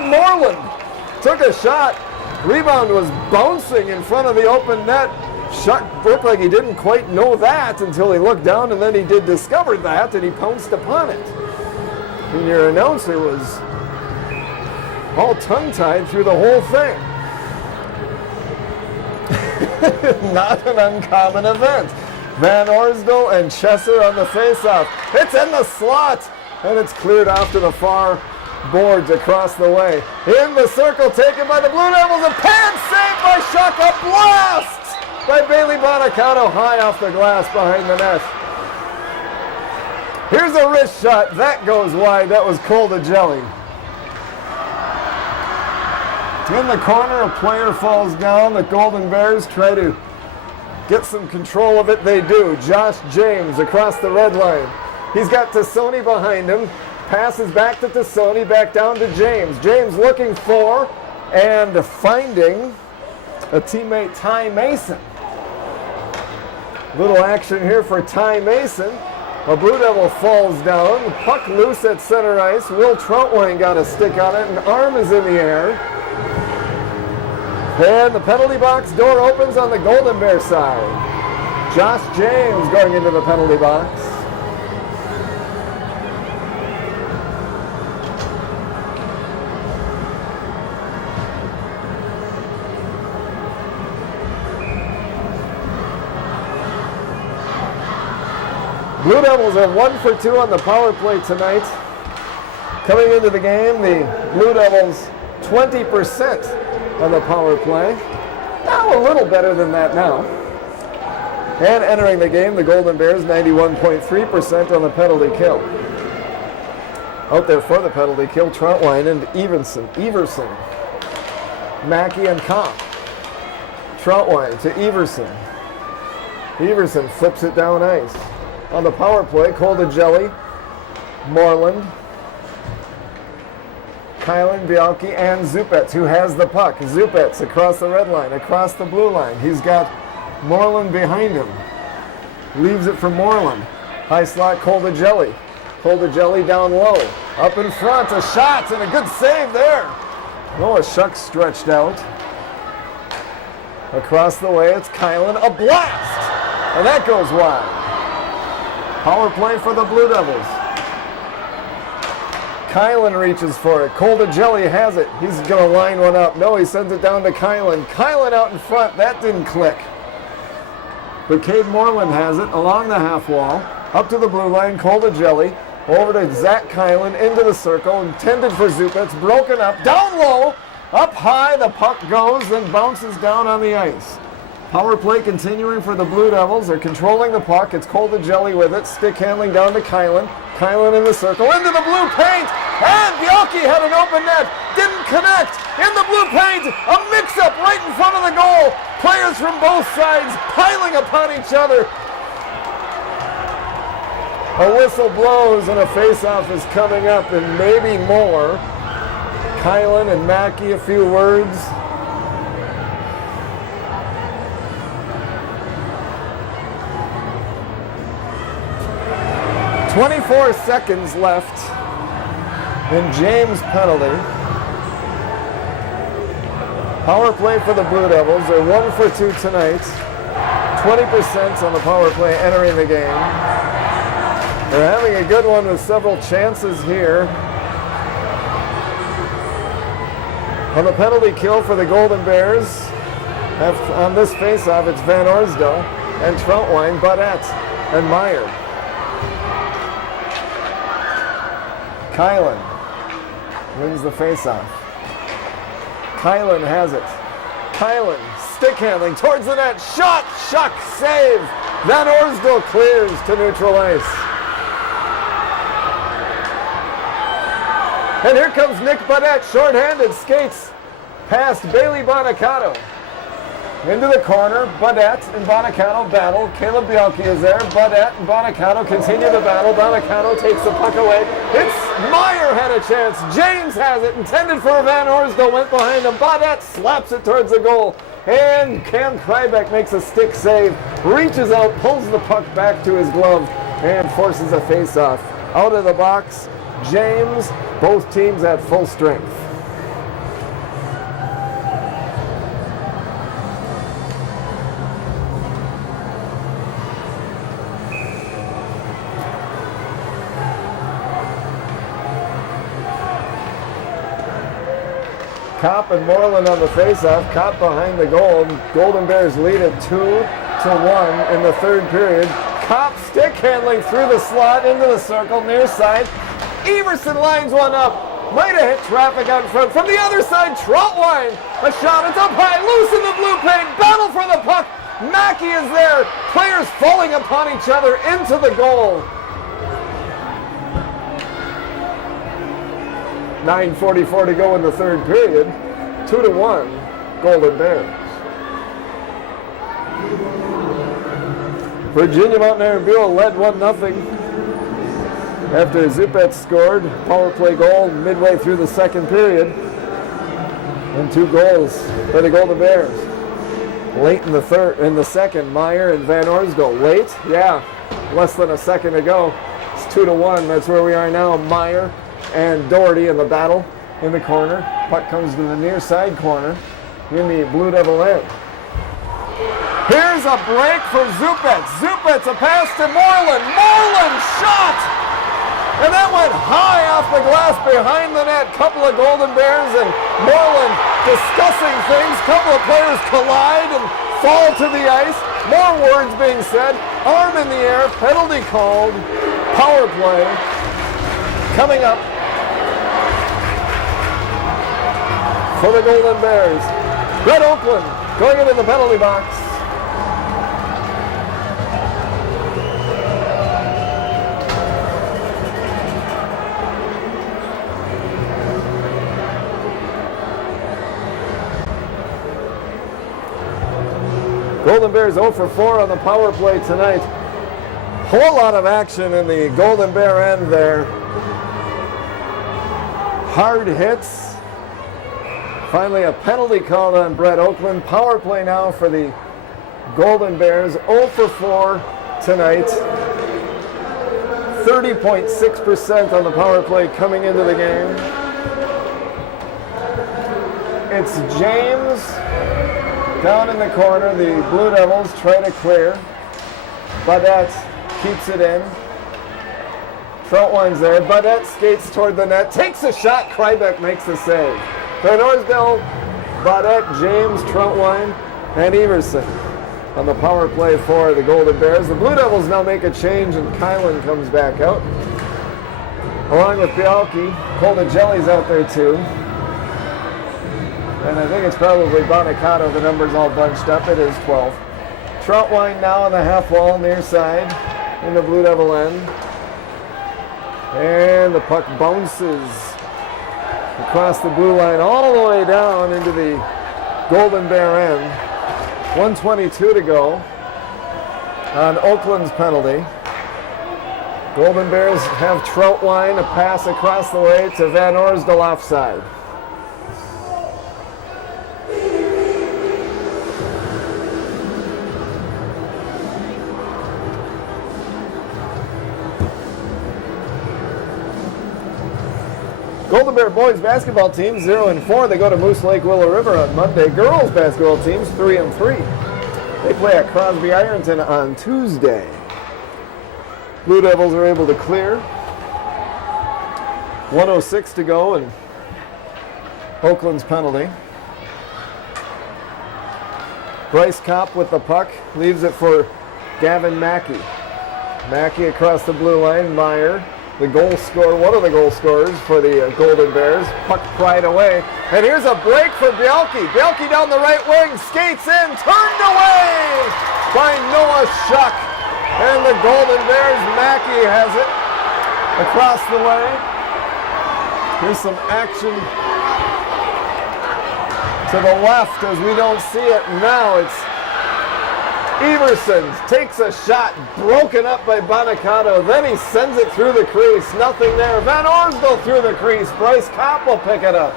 Moreland. Took a shot. Rebound was bouncing in front of the open net. Shuck looked like he didn't quite know that until he looked down, and then he did discover that, and he pounced upon it. And your announcer was all tongue-tied through the whole thing. Not an uncommon event. Van Orsdal and Chesser on the face-off. It's in the slot, and it's cleared off to the far boards across the way. In the circle, taken by the Blue Devils. A pad save by Shuck. A blast by Bailey Bonacato high off the glass behind the net. Here's a wrist shot. That goes wide. That was Cole DeJelly. In the corner, a player falls down. The Golden Bears try to get some control of it. They do. Josh James across the red line. He's got Tassoni behind him. Passes back to Tassoni, back down to James. James looking for and finding a teammate, Ty Mason. Little action here for Ty Mason. A Blue Devil falls down. Puck loose at center ice. Will Troutwine got a stick on it. An arm is in the air. And the penalty box door opens on the Golden Bear side. Josh James going into the penalty box. Blue Devils are 1 for 2 on the power play tonight. Coming into the game, the Blue Devils 20% on the power play. Now a little better than that now. And entering the game, the Golden Bears 91.3% on the penalty kill. Out there for the penalty kill, Troutwine and Everson. Mackey and Kopp. Troutwine to Everson. Everson flips it down ice. On the power play, Cole DeJelly, Moreland, Kylan, Bialke, and Zupets, who has the puck. Zupets across the red line, across the blue line. He's got Moreland behind him. Leaves it for Moreland. High slot, Cole DeJelly. Cole DeJelly down low. Up in front, a shot and a good save there. Noah Shuck stretched out. Across the way, it's Kylan. A blast! And that goes wide. Power play for the Blue Devils. Kylan reaches for it. Cole DeJelly has it. He's going to line one up. No, he sends it down to Kylan. Kylan out in front. That didn't click. But Cade Moreland has it along the half wall. Up to the blue line. Cole DeJelly. Over to Zach Kylan. Into the circle. Intended for Zupets. Broken up. Down low. Up high. The puck goes and bounces down on the ice. Power play continuing for the Blue Devils. They're controlling the puck. It's Cole DeJelly with it. Stick handling down to Kylan. Kylan in the circle. Into the blue paint. And Bialke had an open net. Didn't connect. In the blue paint. A mix-up right in front of the goal. Players from both sides piling upon each other. A whistle blows and a face-off is coming up, and maybe more. Kylan and Mackey, a few words. .24 seconds left in James' penalty. Power play for the Blue Devils. They're 1 for 2 tonight. 20% on the power play entering the game. They're having a good one with several chances here. On the penalty kill for the Golden Bears, on this faceoff, it's Van Orsdale and Troutwine, Budette, and Meyer. Kylan wins the faceoff. Kylan has it. Kylan, stick handling towards the net. Shot, shuck, save. Van Orsdale clears to neutral ice. And here comes Nick Budette, shorthanded, skates past Bailey Bonacato. Into the corner, Budette and Bonacato battle. Caleb Bielke is there. Budette and Bonacato continue the battle. Bonacato takes the puck away. It's Meyer had a chance. James has it, intended for Van Orsdale, went behind him. Budette slaps it towards the goal. And Cam Krybeck makes a stick save, reaches out, pulls the puck back to his glove, and forces a face-off. Out of the box, James, both teams at full strength. Kopp and Moreland on the faceoff. Kopp behind the goal. Golden Bears lead it 2-1 in the third period. Kopp stick handling through the slot into the circle, near side. Everson lines one up. Might have hit traffic out in front. From the other side, Troutwine. A shot. It's up high. Loose in the blue paint. Battle for the puck. Mackey is there. Players falling upon each other into the goal. 9:44 to go in the third period. 2-1, Golden Bears. Virginia Mountain Air and Buell led 1-0 after Zupet scored power play goal midway through the second period. And 2 goals for the Golden Bears. Late in the second, Meyer and Van Orsdale. Late? Yeah, less than a second to go. It's 2-1. That's where we are now. Meyer and Doherty in the battle in the corner. Puck comes to the near side corner in the Blue Devil end. Here's a break for Zupet. Zupet's a pass to Moreland. Moreland shot! And that went high off the glass behind the net. Couple of Golden Bears and Moreland discussing things. Couple of players collide and fall to the ice. More words being said. Arm in the air. Penalty called. Power play coming up for the Golden Bears. Brett Oakland going into the penalty box. Golden Bears 0 for 4 on the power play tonight. Whole lot of action in the Golden Bear end there. Hard hits. Finally, a penalty called on Brett Oakland. Power play now for the Golden Bears. 0 for 4 tonight. 30.6% on the power play coming into the game. It's James down in the corner. The Blue Devils try to clear. Budette keeps it in. Troutwine's there. Budette skates toward the net. Takes a shot. Krybeck makes the save. Van Orsdale, Budette, James, Troutwine, and Everson on the power play for the Golden Bears. The Blue Devils now make a change, and Kylan comes back out. Along with Bielke, Colton Jelly's out there too. And I think it's probably Bonacato. The number's all bunched up. It is 12. Troutwine now on the half wall near side in the Blue Devil end. And the puck bounces across the blue line all the way down into the Golden Bear end. 1:22 to go on Oakland's penalty. Golden Bears have Troutwine, a pass across the way to Van Orsdal offside. Golden Bear boys basketball team 0-4. They go to Moose Lake Willow River on Monday. Girls basketball teams 3-3. They play at Crosby Ironton on Tuesday. Blue Devils are able to clear. 1:06 to go and Oakland's penalty. Bryce Kopp with the puck, leaves it for Gavin Mackey. Mackey across the blue line, Meyer. The goal scorer, one of the goal scorers for the Golden Bears. Puck pried away. And here's a break for Bielke. Bielke down the right wing, skates in, turned away by Noah Shuck. And the Golden Bears, Mackey has it across the way. Here's some action to the left as we don't see it now. It's Everson takes a shot, broken up by Bonicato. Then he sends it through the crease. Nothing there. Van Orsdal through the crease. Bryce Kopp will pick it up.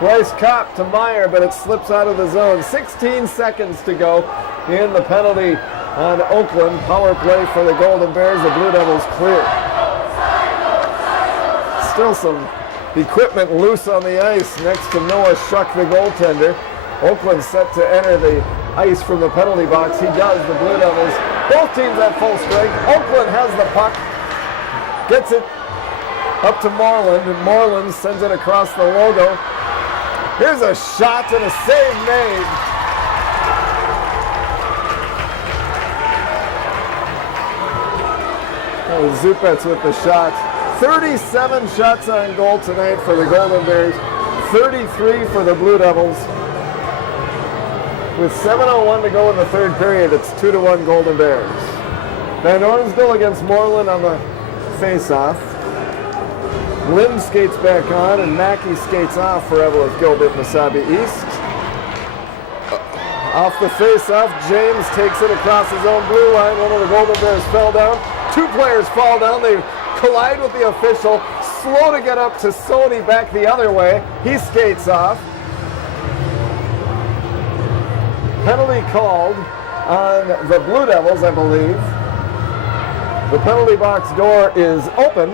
Bryce Kopp to Meyer, but it slips out of the zone. 16 seconds to go in the penalty on Oakland. Power play for the Golden Bears. The Blue Devils clear. Still some equipment loose on the ice next to Noah Shuck, the goaltender. Oakland set to enter the ice from the penalty box. He does. The Blue Devils, both teams at full strength. Oakland has the puck, gets it up to Moreland, and Moreland sends it across the logo. Here's a shot and a save made. That was Zupets with the shot. 37 shots on goal tonight for the Golden Bears, 33 for the Blue Devils. With 7:01 to go in the third period, it's 2-1 Golden Bears. Van Orsdal against Moreland on the face-off. Lynn skates back on, and Mackey skates off for Eveleth Gilbert Mesabi East. Off the face-off, James takes it across his own blue line. One of the Golden Bears fell down. Two players fall down. They collide with the official. Slow to get up to Sony back the other way. He skates off. Penalty called on the Blue Devils, I believe. The penalty box door is open.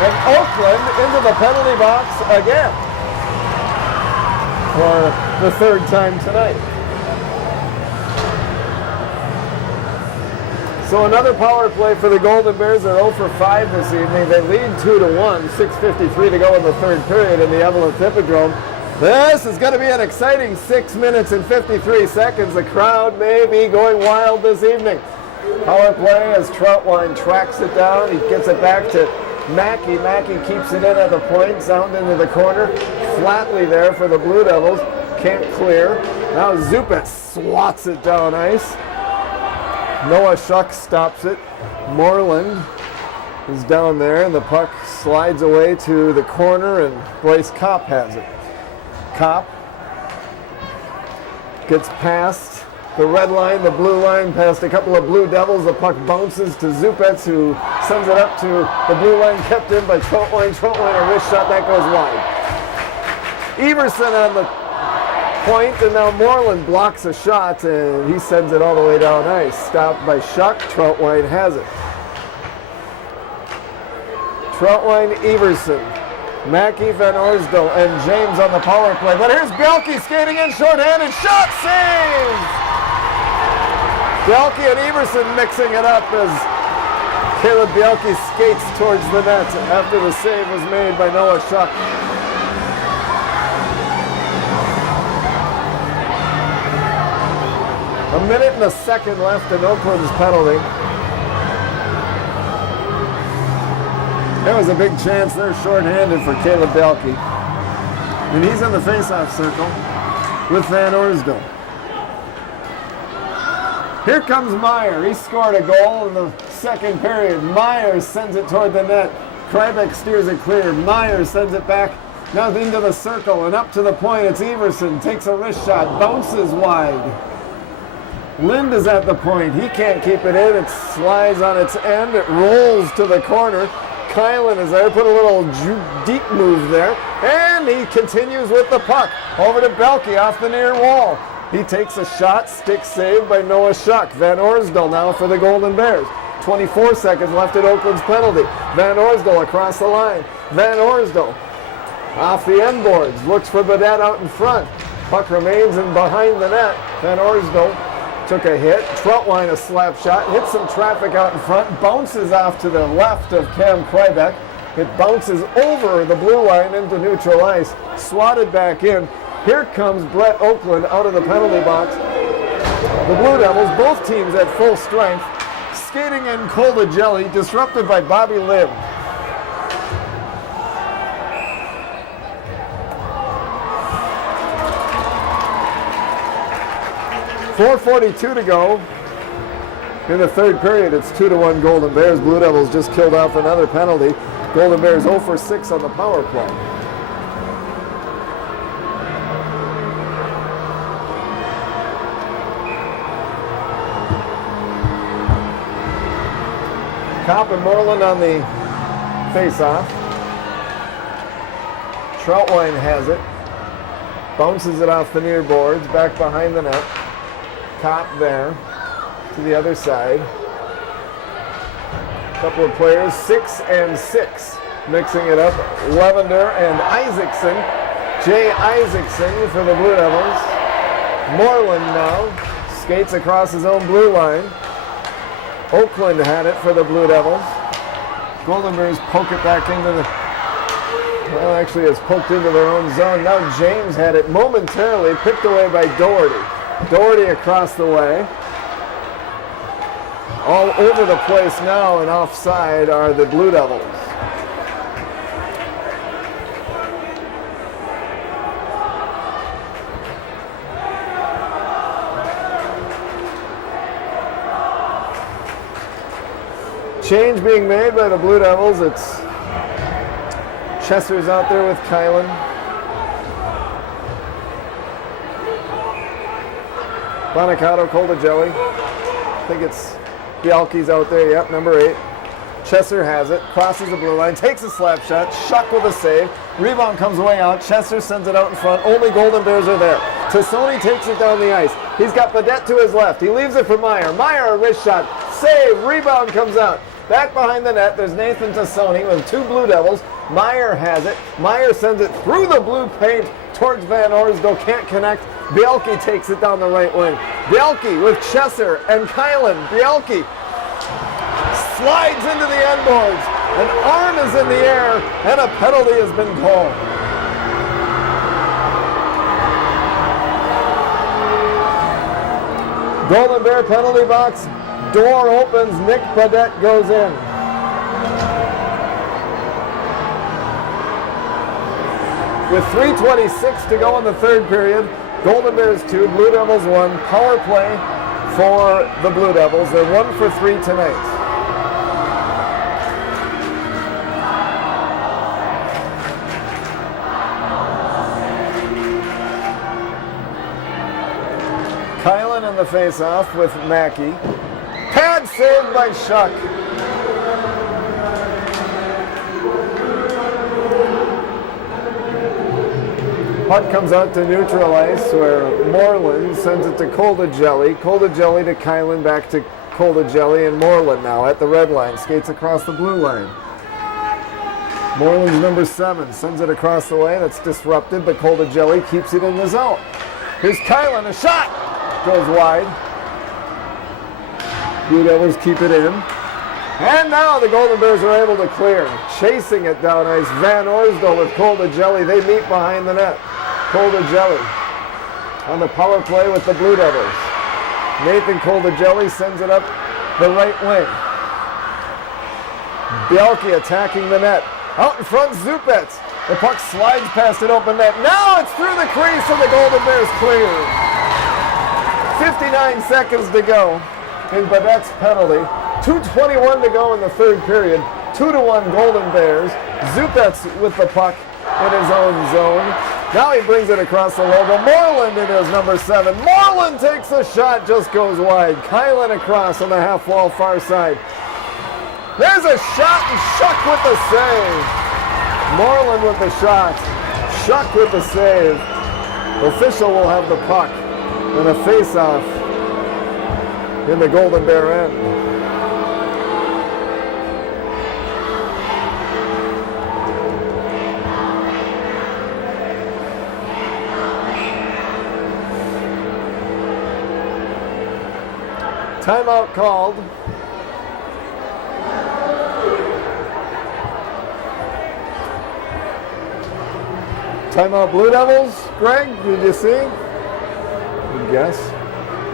And Oakland into the penalty box again for the third time tonight. So another power play for the Golden Bears. They're 0 for 5 this evening. They lead 2-1, 6:53 to go in the third period in the Eveleth Hippodrome. This is going to be an exciting 6 minutes and 53 seconds. The crowd may be going wild this evening. Power play as Troutwine tracks it down. He gets it back to Mackey. Mackey keeps it in at the point, sound into the corner. Flatly there for the Blue Devils. Can't clear. Now Zupet swats it down ice. Noah Shuck stops it. Moreland is down there, and the puck slides away to the corner, and Bryce Kopp has it. Kopp gets past the red line, the blue line, past a couple of Blue Devils. The puck bounces to Zupets, who sends it up to the blue line, kept in by Troutwine. Troutwine, a wrist shot, that goes wide. Everson on the point, and now Moreland blocks a shot, and he sends it all the way down ice. Stopped by Shuck. Troutwine has it. Troutwine, Everson, Mackey, Van Orsdal, and James on the power play. But here's Bielke skating in shorthanded. Shot saved! Bielke and Everson mixing it up as Caleb Bielke skates towards the net after the save was made by Noah Shuck. A minute and a second left in Oakland's penalty. That was a big chance there, shorthanded for Caleb Bielke. And he's in the faceoff circle with Van Orsdal. Here comes Meyer. He scored a goal in the second period. Meyer sends it toward the net. Krybeck steers it clear. Meyer sends it back Now into the circle and up to the point. It's Everson. Takes a wrist shot. Bounces wide. Lind is at the point. He can't keep it in. It slides on its end. It rolls to the corner. Kylan is there. Put a little deep move there. And he continues with the puck. Over to Belke off the near wall. He takes a shot. Stick saved by Noah Schuck. Van Orsdal now for the Golden Bears. 24 seconds left at Oakland's penalty. Van Orsdal across the line. Van Orsdal off the end boards. Looks for Badet out in front. Puck remains in behind the net. Van Orsdal took a hit. Troutwine a slap shot. Hits some traffic out in front. Bounces off to the left of Cam Quebec. It bounces over the blue line into neutral ice. Swatted back in. Here comes Brett Oakland out of the penalty box. The Blue Devils, both teams at full strength. Skating in Colda Jelly, disrupted by Bobby Lim. .442 to go in the third period. It's 2-1 Golden Bears. Blue Devils just killed off another penalty. Golden Bears 0 for 6 on the power play. Kopp and Moreland on the face-off. Troutwine has it. Bounces it off the near boards, back behind the net. Kopp there to the other side. Couple of players, 6 and 6, mixing it up. Levender and Isaacson. Jay Isaacson for the Blue Devils. Moreland now skates across his own blue line. Oakland had it for the Blue Devils. Golden Bears poke it back into the, well, actually it's poked into their own zone. Now James had it momentarily picked away by Doherty. Doherty across the way. All over the place now and offside are the Blue Devils. Change being made by the Blue Devils. It's Chesser's out there with Kylan. Bonicato, Coldagelli. I think it's Bialke's out there. Yep, number 8. Chesser has it. Crosses the blue line. Takes a slap shot. Schuck with a save. Rebound comes way out. Chesser sends it out in front. Only Golden Bears are there. Tassoni takes it down the ice. He's got Badet to his left. He leaves it for Meyer. Meyer, a wrist shot. Save. Rebound comes out. Back behind the net, there's Nathan Tassoni with 2 Blue Devils. Meyer has it. Meyer sends it through the blue paint towards Van Orsdal. Can't connect. Bielke takes it down the right wing. Bielke with Chesser and Kylan. Bielke slides into the end boards. An arm is in the air, and a penalty has been called. Golden Bear penalty box. Door opens, Nick Badet goes in. With 3:26 to go in the third period, Golden Bears 2, Blue Devils 1. Power play for the Blue Devils. They're 1 for 3 tonight. Kylan in the face-off with Mackey. Pad saved by Schuck. Puck comes out to neutral ice where Moreland sends it to Coldagelli. Coldagelli to Kylan, back to Coldagelli, and Moreland now at the red line. Skates across the blue line. Moreland's number 7 sends it across the way. That's disrupted, but Coldagelli keeps it in the zone. Here's Kylan, a shot! Goes wide. Blue Devils keep it in. And now the Golden Bears are able to clear. Chasing it down ice. Van Orsdal with Coldagelli. They meet behind the net. Coldagelli on the power play with the Blue Devils. Nathan Coldagelli sends it up the right wing. Bielke attacking the net. Out in front, Zupets. The puck slides past an open net. Now it's through the crease and the Golden Bears clear. 59 seconds to go in Badet's penalty. 2:21 to go in the third period. 2-1 Golden Bears. Zupets with the puck in his own zone. Now he brings it across the logo. Moreland in his number 7. Moreland takes a shot, just goes wide. Kylan across on the half wall far side. There's a shot and Shuck with the save. Moreland with the shot. Shuck with the save. Official will have the puck and a face-off in the Golden Bear end. Timeout called. Timeout Blue Devils. Greg, did you see? Good guess.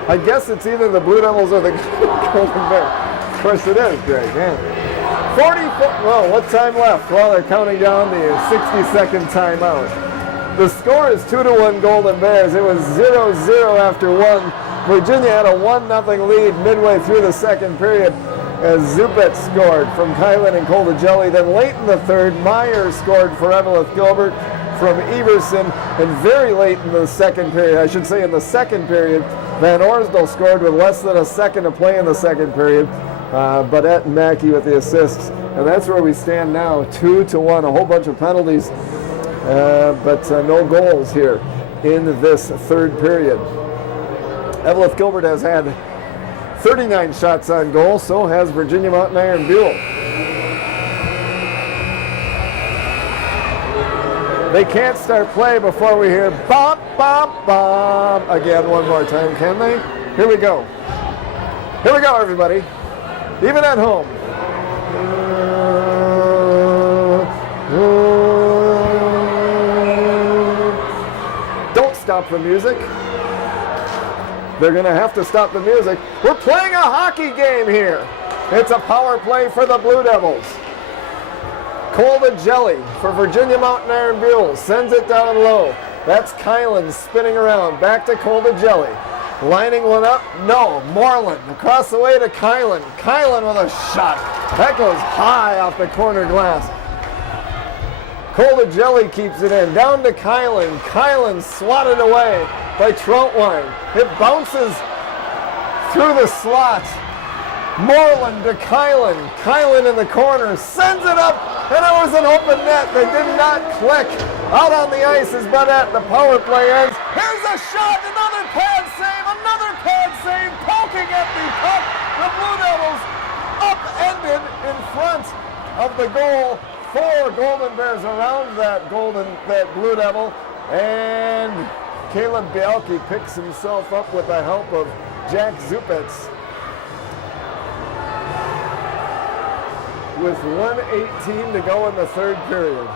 I guess it's either the Blue Devils or the Golden Bears. Of course it is, Greg. Yeah. 44. Well, what time left? Well, they're counting down the 60-second timeout. The score is 2-1 Golden Bears. It was 0-0 after 1. Virginia had a 1-0 lead midway through the second period as Zupet scored from Kylan and Koldajelli. Then late in the third, Myers scored for Eveleth Gilbert from Everson. And very late in the second period, I should say in the second period, Van Orsdal scored with less than a second to play in the second period. Badette and Mackey with the assists. And that's where we stand now, 2-1. A whole bunch of penalties, but no goals here in this third period. Eveleth Gilbert has had 39 shots on goal, so has Virginia Mountain Iron Buell. They can't start play before we hear bop, bop, bop. Again, one more time, can they? Here we go. Here we go, everybody. Even at home. Don't stop the music. They're going to have to stop the music. We're playing a hockey game here. It's a power play for the Blue Devils. Koldajelli for Virginia Mountain Iron Buell sends it down low. That's Kylan spinning around. Back to Koldajelli. Lining one up. No. Moreland across the way to Kylan. Kylan with a shot. That goes high off the corner glass. Koldajelli keeps it in. Down to Kylan. Kylan swatted away by Troutwine. It bounces through the slot. Moreland to Kylan. Kylan in the corner sends it up, and it was an open net. They did not click. Out on the ice is Badette. The power play ends. Here's a shot. Another pad save. Another pad save. Poking at the puck. The Blue Devils upended in front of the goal. 4 Golden Bears around that Blue Devil, and Caleb Bialke picks himself up with the help of Jack Zupetz. With 1:18 to go in the third period.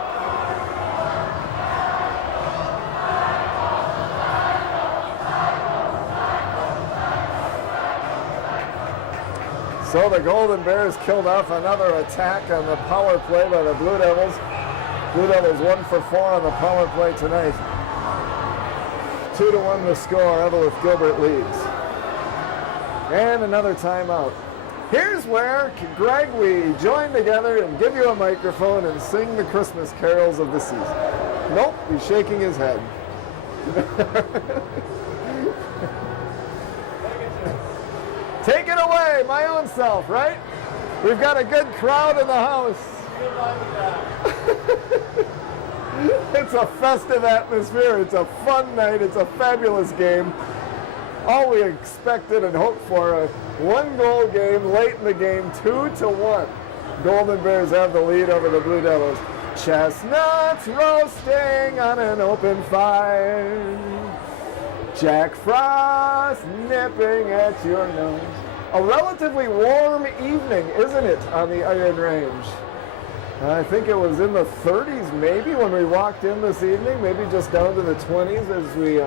So the Golden Bears killed off another attack on the power play by the Blue Devils. Blue Devils 1 for 4 on the power play tonight. 2-1 the score. Eveleth Gilbert leads. And another timeout. Here's where, Greg, we join together and give you a microphone and sing the Christmas carols of the season. Nope, he's shaking his head. Take it away, my own self, right? We've got a good crowd in the house. It's a festive atmosphere. It's a fun night. It's a fabulous game. All we expected and hoped for, a 1-goal game late in the game, 2-1. Golden Bears have the lead over the Blue Devils. Chestnuts roasting on an open fire. Jack Frost nipping at your nose. A relatively warm evening, isn't it, on the Iron Range? I think it was in the 30s maybe when we walked in this evening, maybe just down to the 20s as we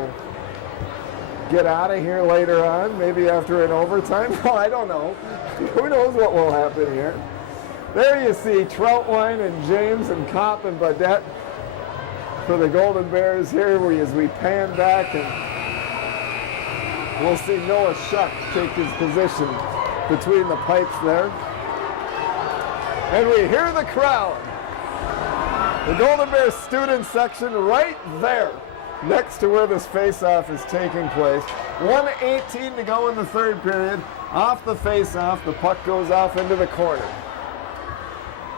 get out of here later on, maybe after an overtime. Well, I don't know. Who knows what will happen here. There you see Troutwine and James and Kopp and Badette for the Golden Bears here as we pan back, and we'll see Noah Shuck take his position between the pipes there. And we hear the crowd. The Golden Bears student section right there, next to where this face-off is taking place. 1:18 to go in the third period. Off the face-off, the puck goes off into the corner.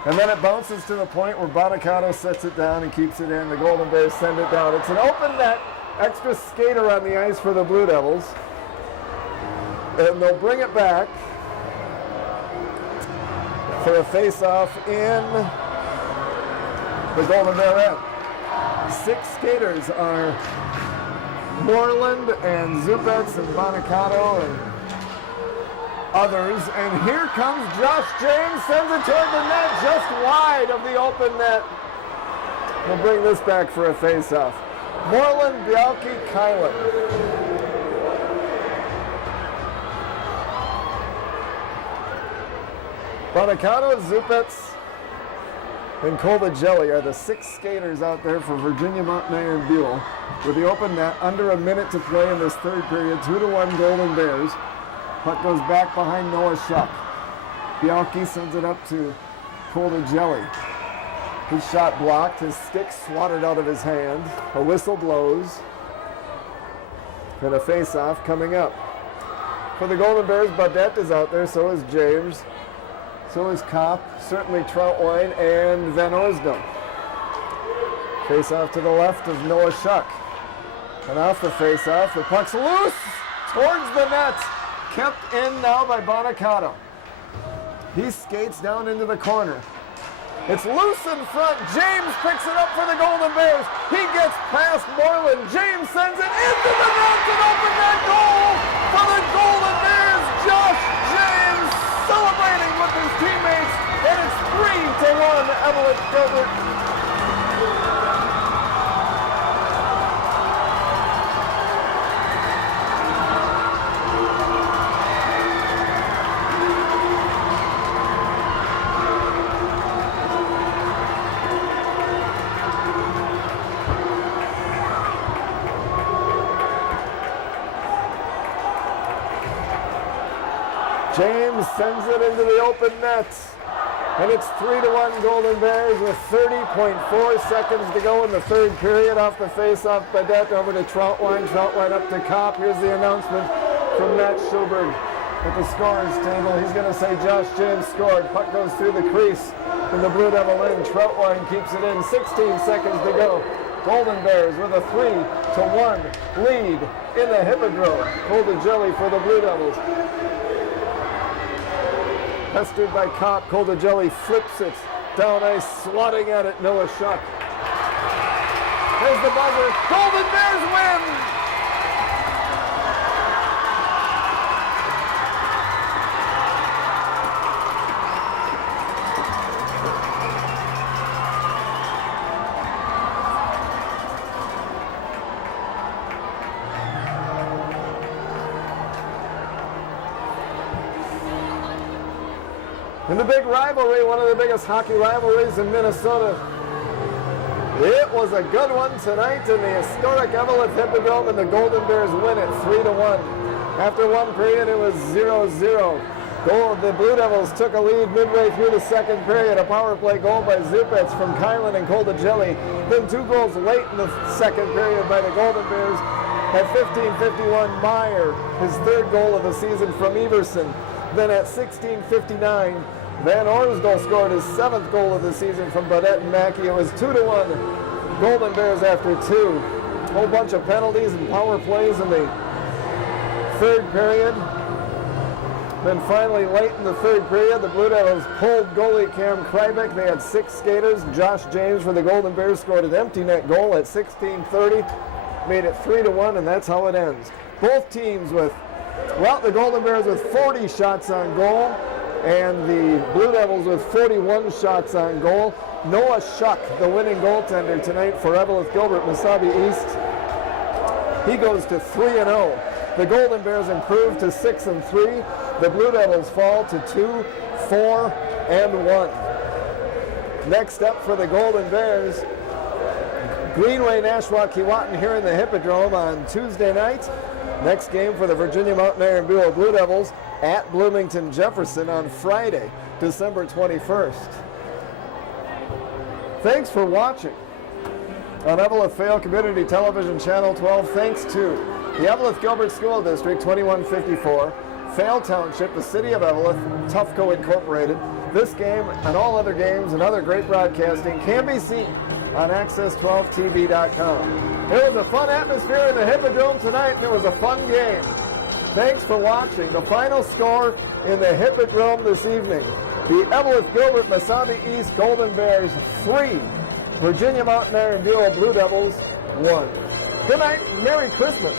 And then it bounces to the point where Bonacato sets it down and keeps it in. The Golden Bears send it down. It's an open net, extra skater on the ice for the Blue Devils. And they'll bring it back for a face-off in the Golden Bear end. 6 skaters are Moreland and Zupets and Bonacato and others. And here comes Josh James, sends it toward the net, just wide of the open net. We'll bring this back for a face-off. Moreland, Bialke, Kylan. Bonacato, Zupets, and Kolbajelli are the 6 skaters out there for Virginia Mountain Iron Buell. With the open net, under a minute to play in this third period, 2-1 Golden Bears. Puck goes back behind Noah Shuck. Bialke sends it up to Kolbajelli. His shot blocked, his stick swatted out of his hand. A whistle blows. And a face-off coming up. For the Golden Bears, Baudette is out there, so is James. So is Kopp, certainly Troutwine, and Van Orsdom. Face-off to the left of Noah Shuck. And off the face-off, the puck's loose towards the net. Kept in now by Bonacato. He skates down into the corner. It's loose in front. James picks it up for the Golden Bears. He gets past Moreland. James sends it into the net and open that goal for the Golden Bears. Josh James celebrating with his teammates, and it's 3-1 Eveleth Gilbert. James sends it into the open net, and it's 3-1 Golden Bears with 30.4 seconds to go in the third period. Off the face-off, Baudette over to Troutwine. Troutwine up to Kopp. Here's the announcement from Matt Schuberg at the scorer's table. He's going to say Josh James scored. Puck goes through the crease in the Blue Devil end. Troutwine keeps it in. 16 seconds to go. Golden Bears with a 3-1 lead in the Hippodrome. Kolbajelli for the Blue Devils. Pestered by Kopp, Kolbajelli flips it down ice, swatting at it, Noah Shuck. There's the buzzer. Golden Bears win! In the big rivalry, one of the biggest hockey rivalries in Minnesota. It was a good one tonight in the historic Eveleth Hippodrome, and the Golden Bears win it 3-1. After one period, it was 0-0. The Blue Devils took a lead midway through the second period. A power play goal by Zupets from Kylan and Kolbajelli. Then 2 goals late in the second period by the Golden Bears. At 15:51, Meyer, his 3rd goal of the season from Everson. Then at 16:59, Van Orsdal scored his 7th goal of the season from Baudette and Mackey. It was 2-1 Golden Bears after 2. A whole bunch of penalties and power plays in the third period. Then finally, late in the third period, the Blue Devils pulled goalie Cam Krybeck. They had 6 skaters. Josh James for the Golden Bears scored an empty net goal at 16:30. Made it 3-1, and that's how it ends. Both teams with, well, the Golden Bears with 40 shots on goal, and the Blue Devils with 41 shots on goal. Noah Shuck, the winning goaltender tonight for Eveleth Gilbert, Mesabi East. He goes to 3-0. The Golden Bears improve to 6-3. The Blue Devils fall to 2-4-1. Next up for the Golden Bears, Greenway Nashua Keewatin here in the Hippodrome on Tuesday night. Next game for the Virginia Mountain Iron Buell Blue Devils at Bloomington Jefferson on Friday, December 21st. Thanks for watching on Eveleth Vale Community Television Channel 12. Thanks to the Eveleth Gilbert School District 2154, Vale Township, the City of Eveleth, Tufco Incorporated. This game and all other games and other great broadcasting can be seen on access12tv.com. It was a fun atmosphere in the Hippodrome tonight, and it was a fun game. Thanks for watching. The final score in the Hippodrome this evening: the Eveleth Gilbert Mesabi East Golden Bears 3, Virginia Mountain Iron Buell Blue Devils 1. Good night, Merry Christmas.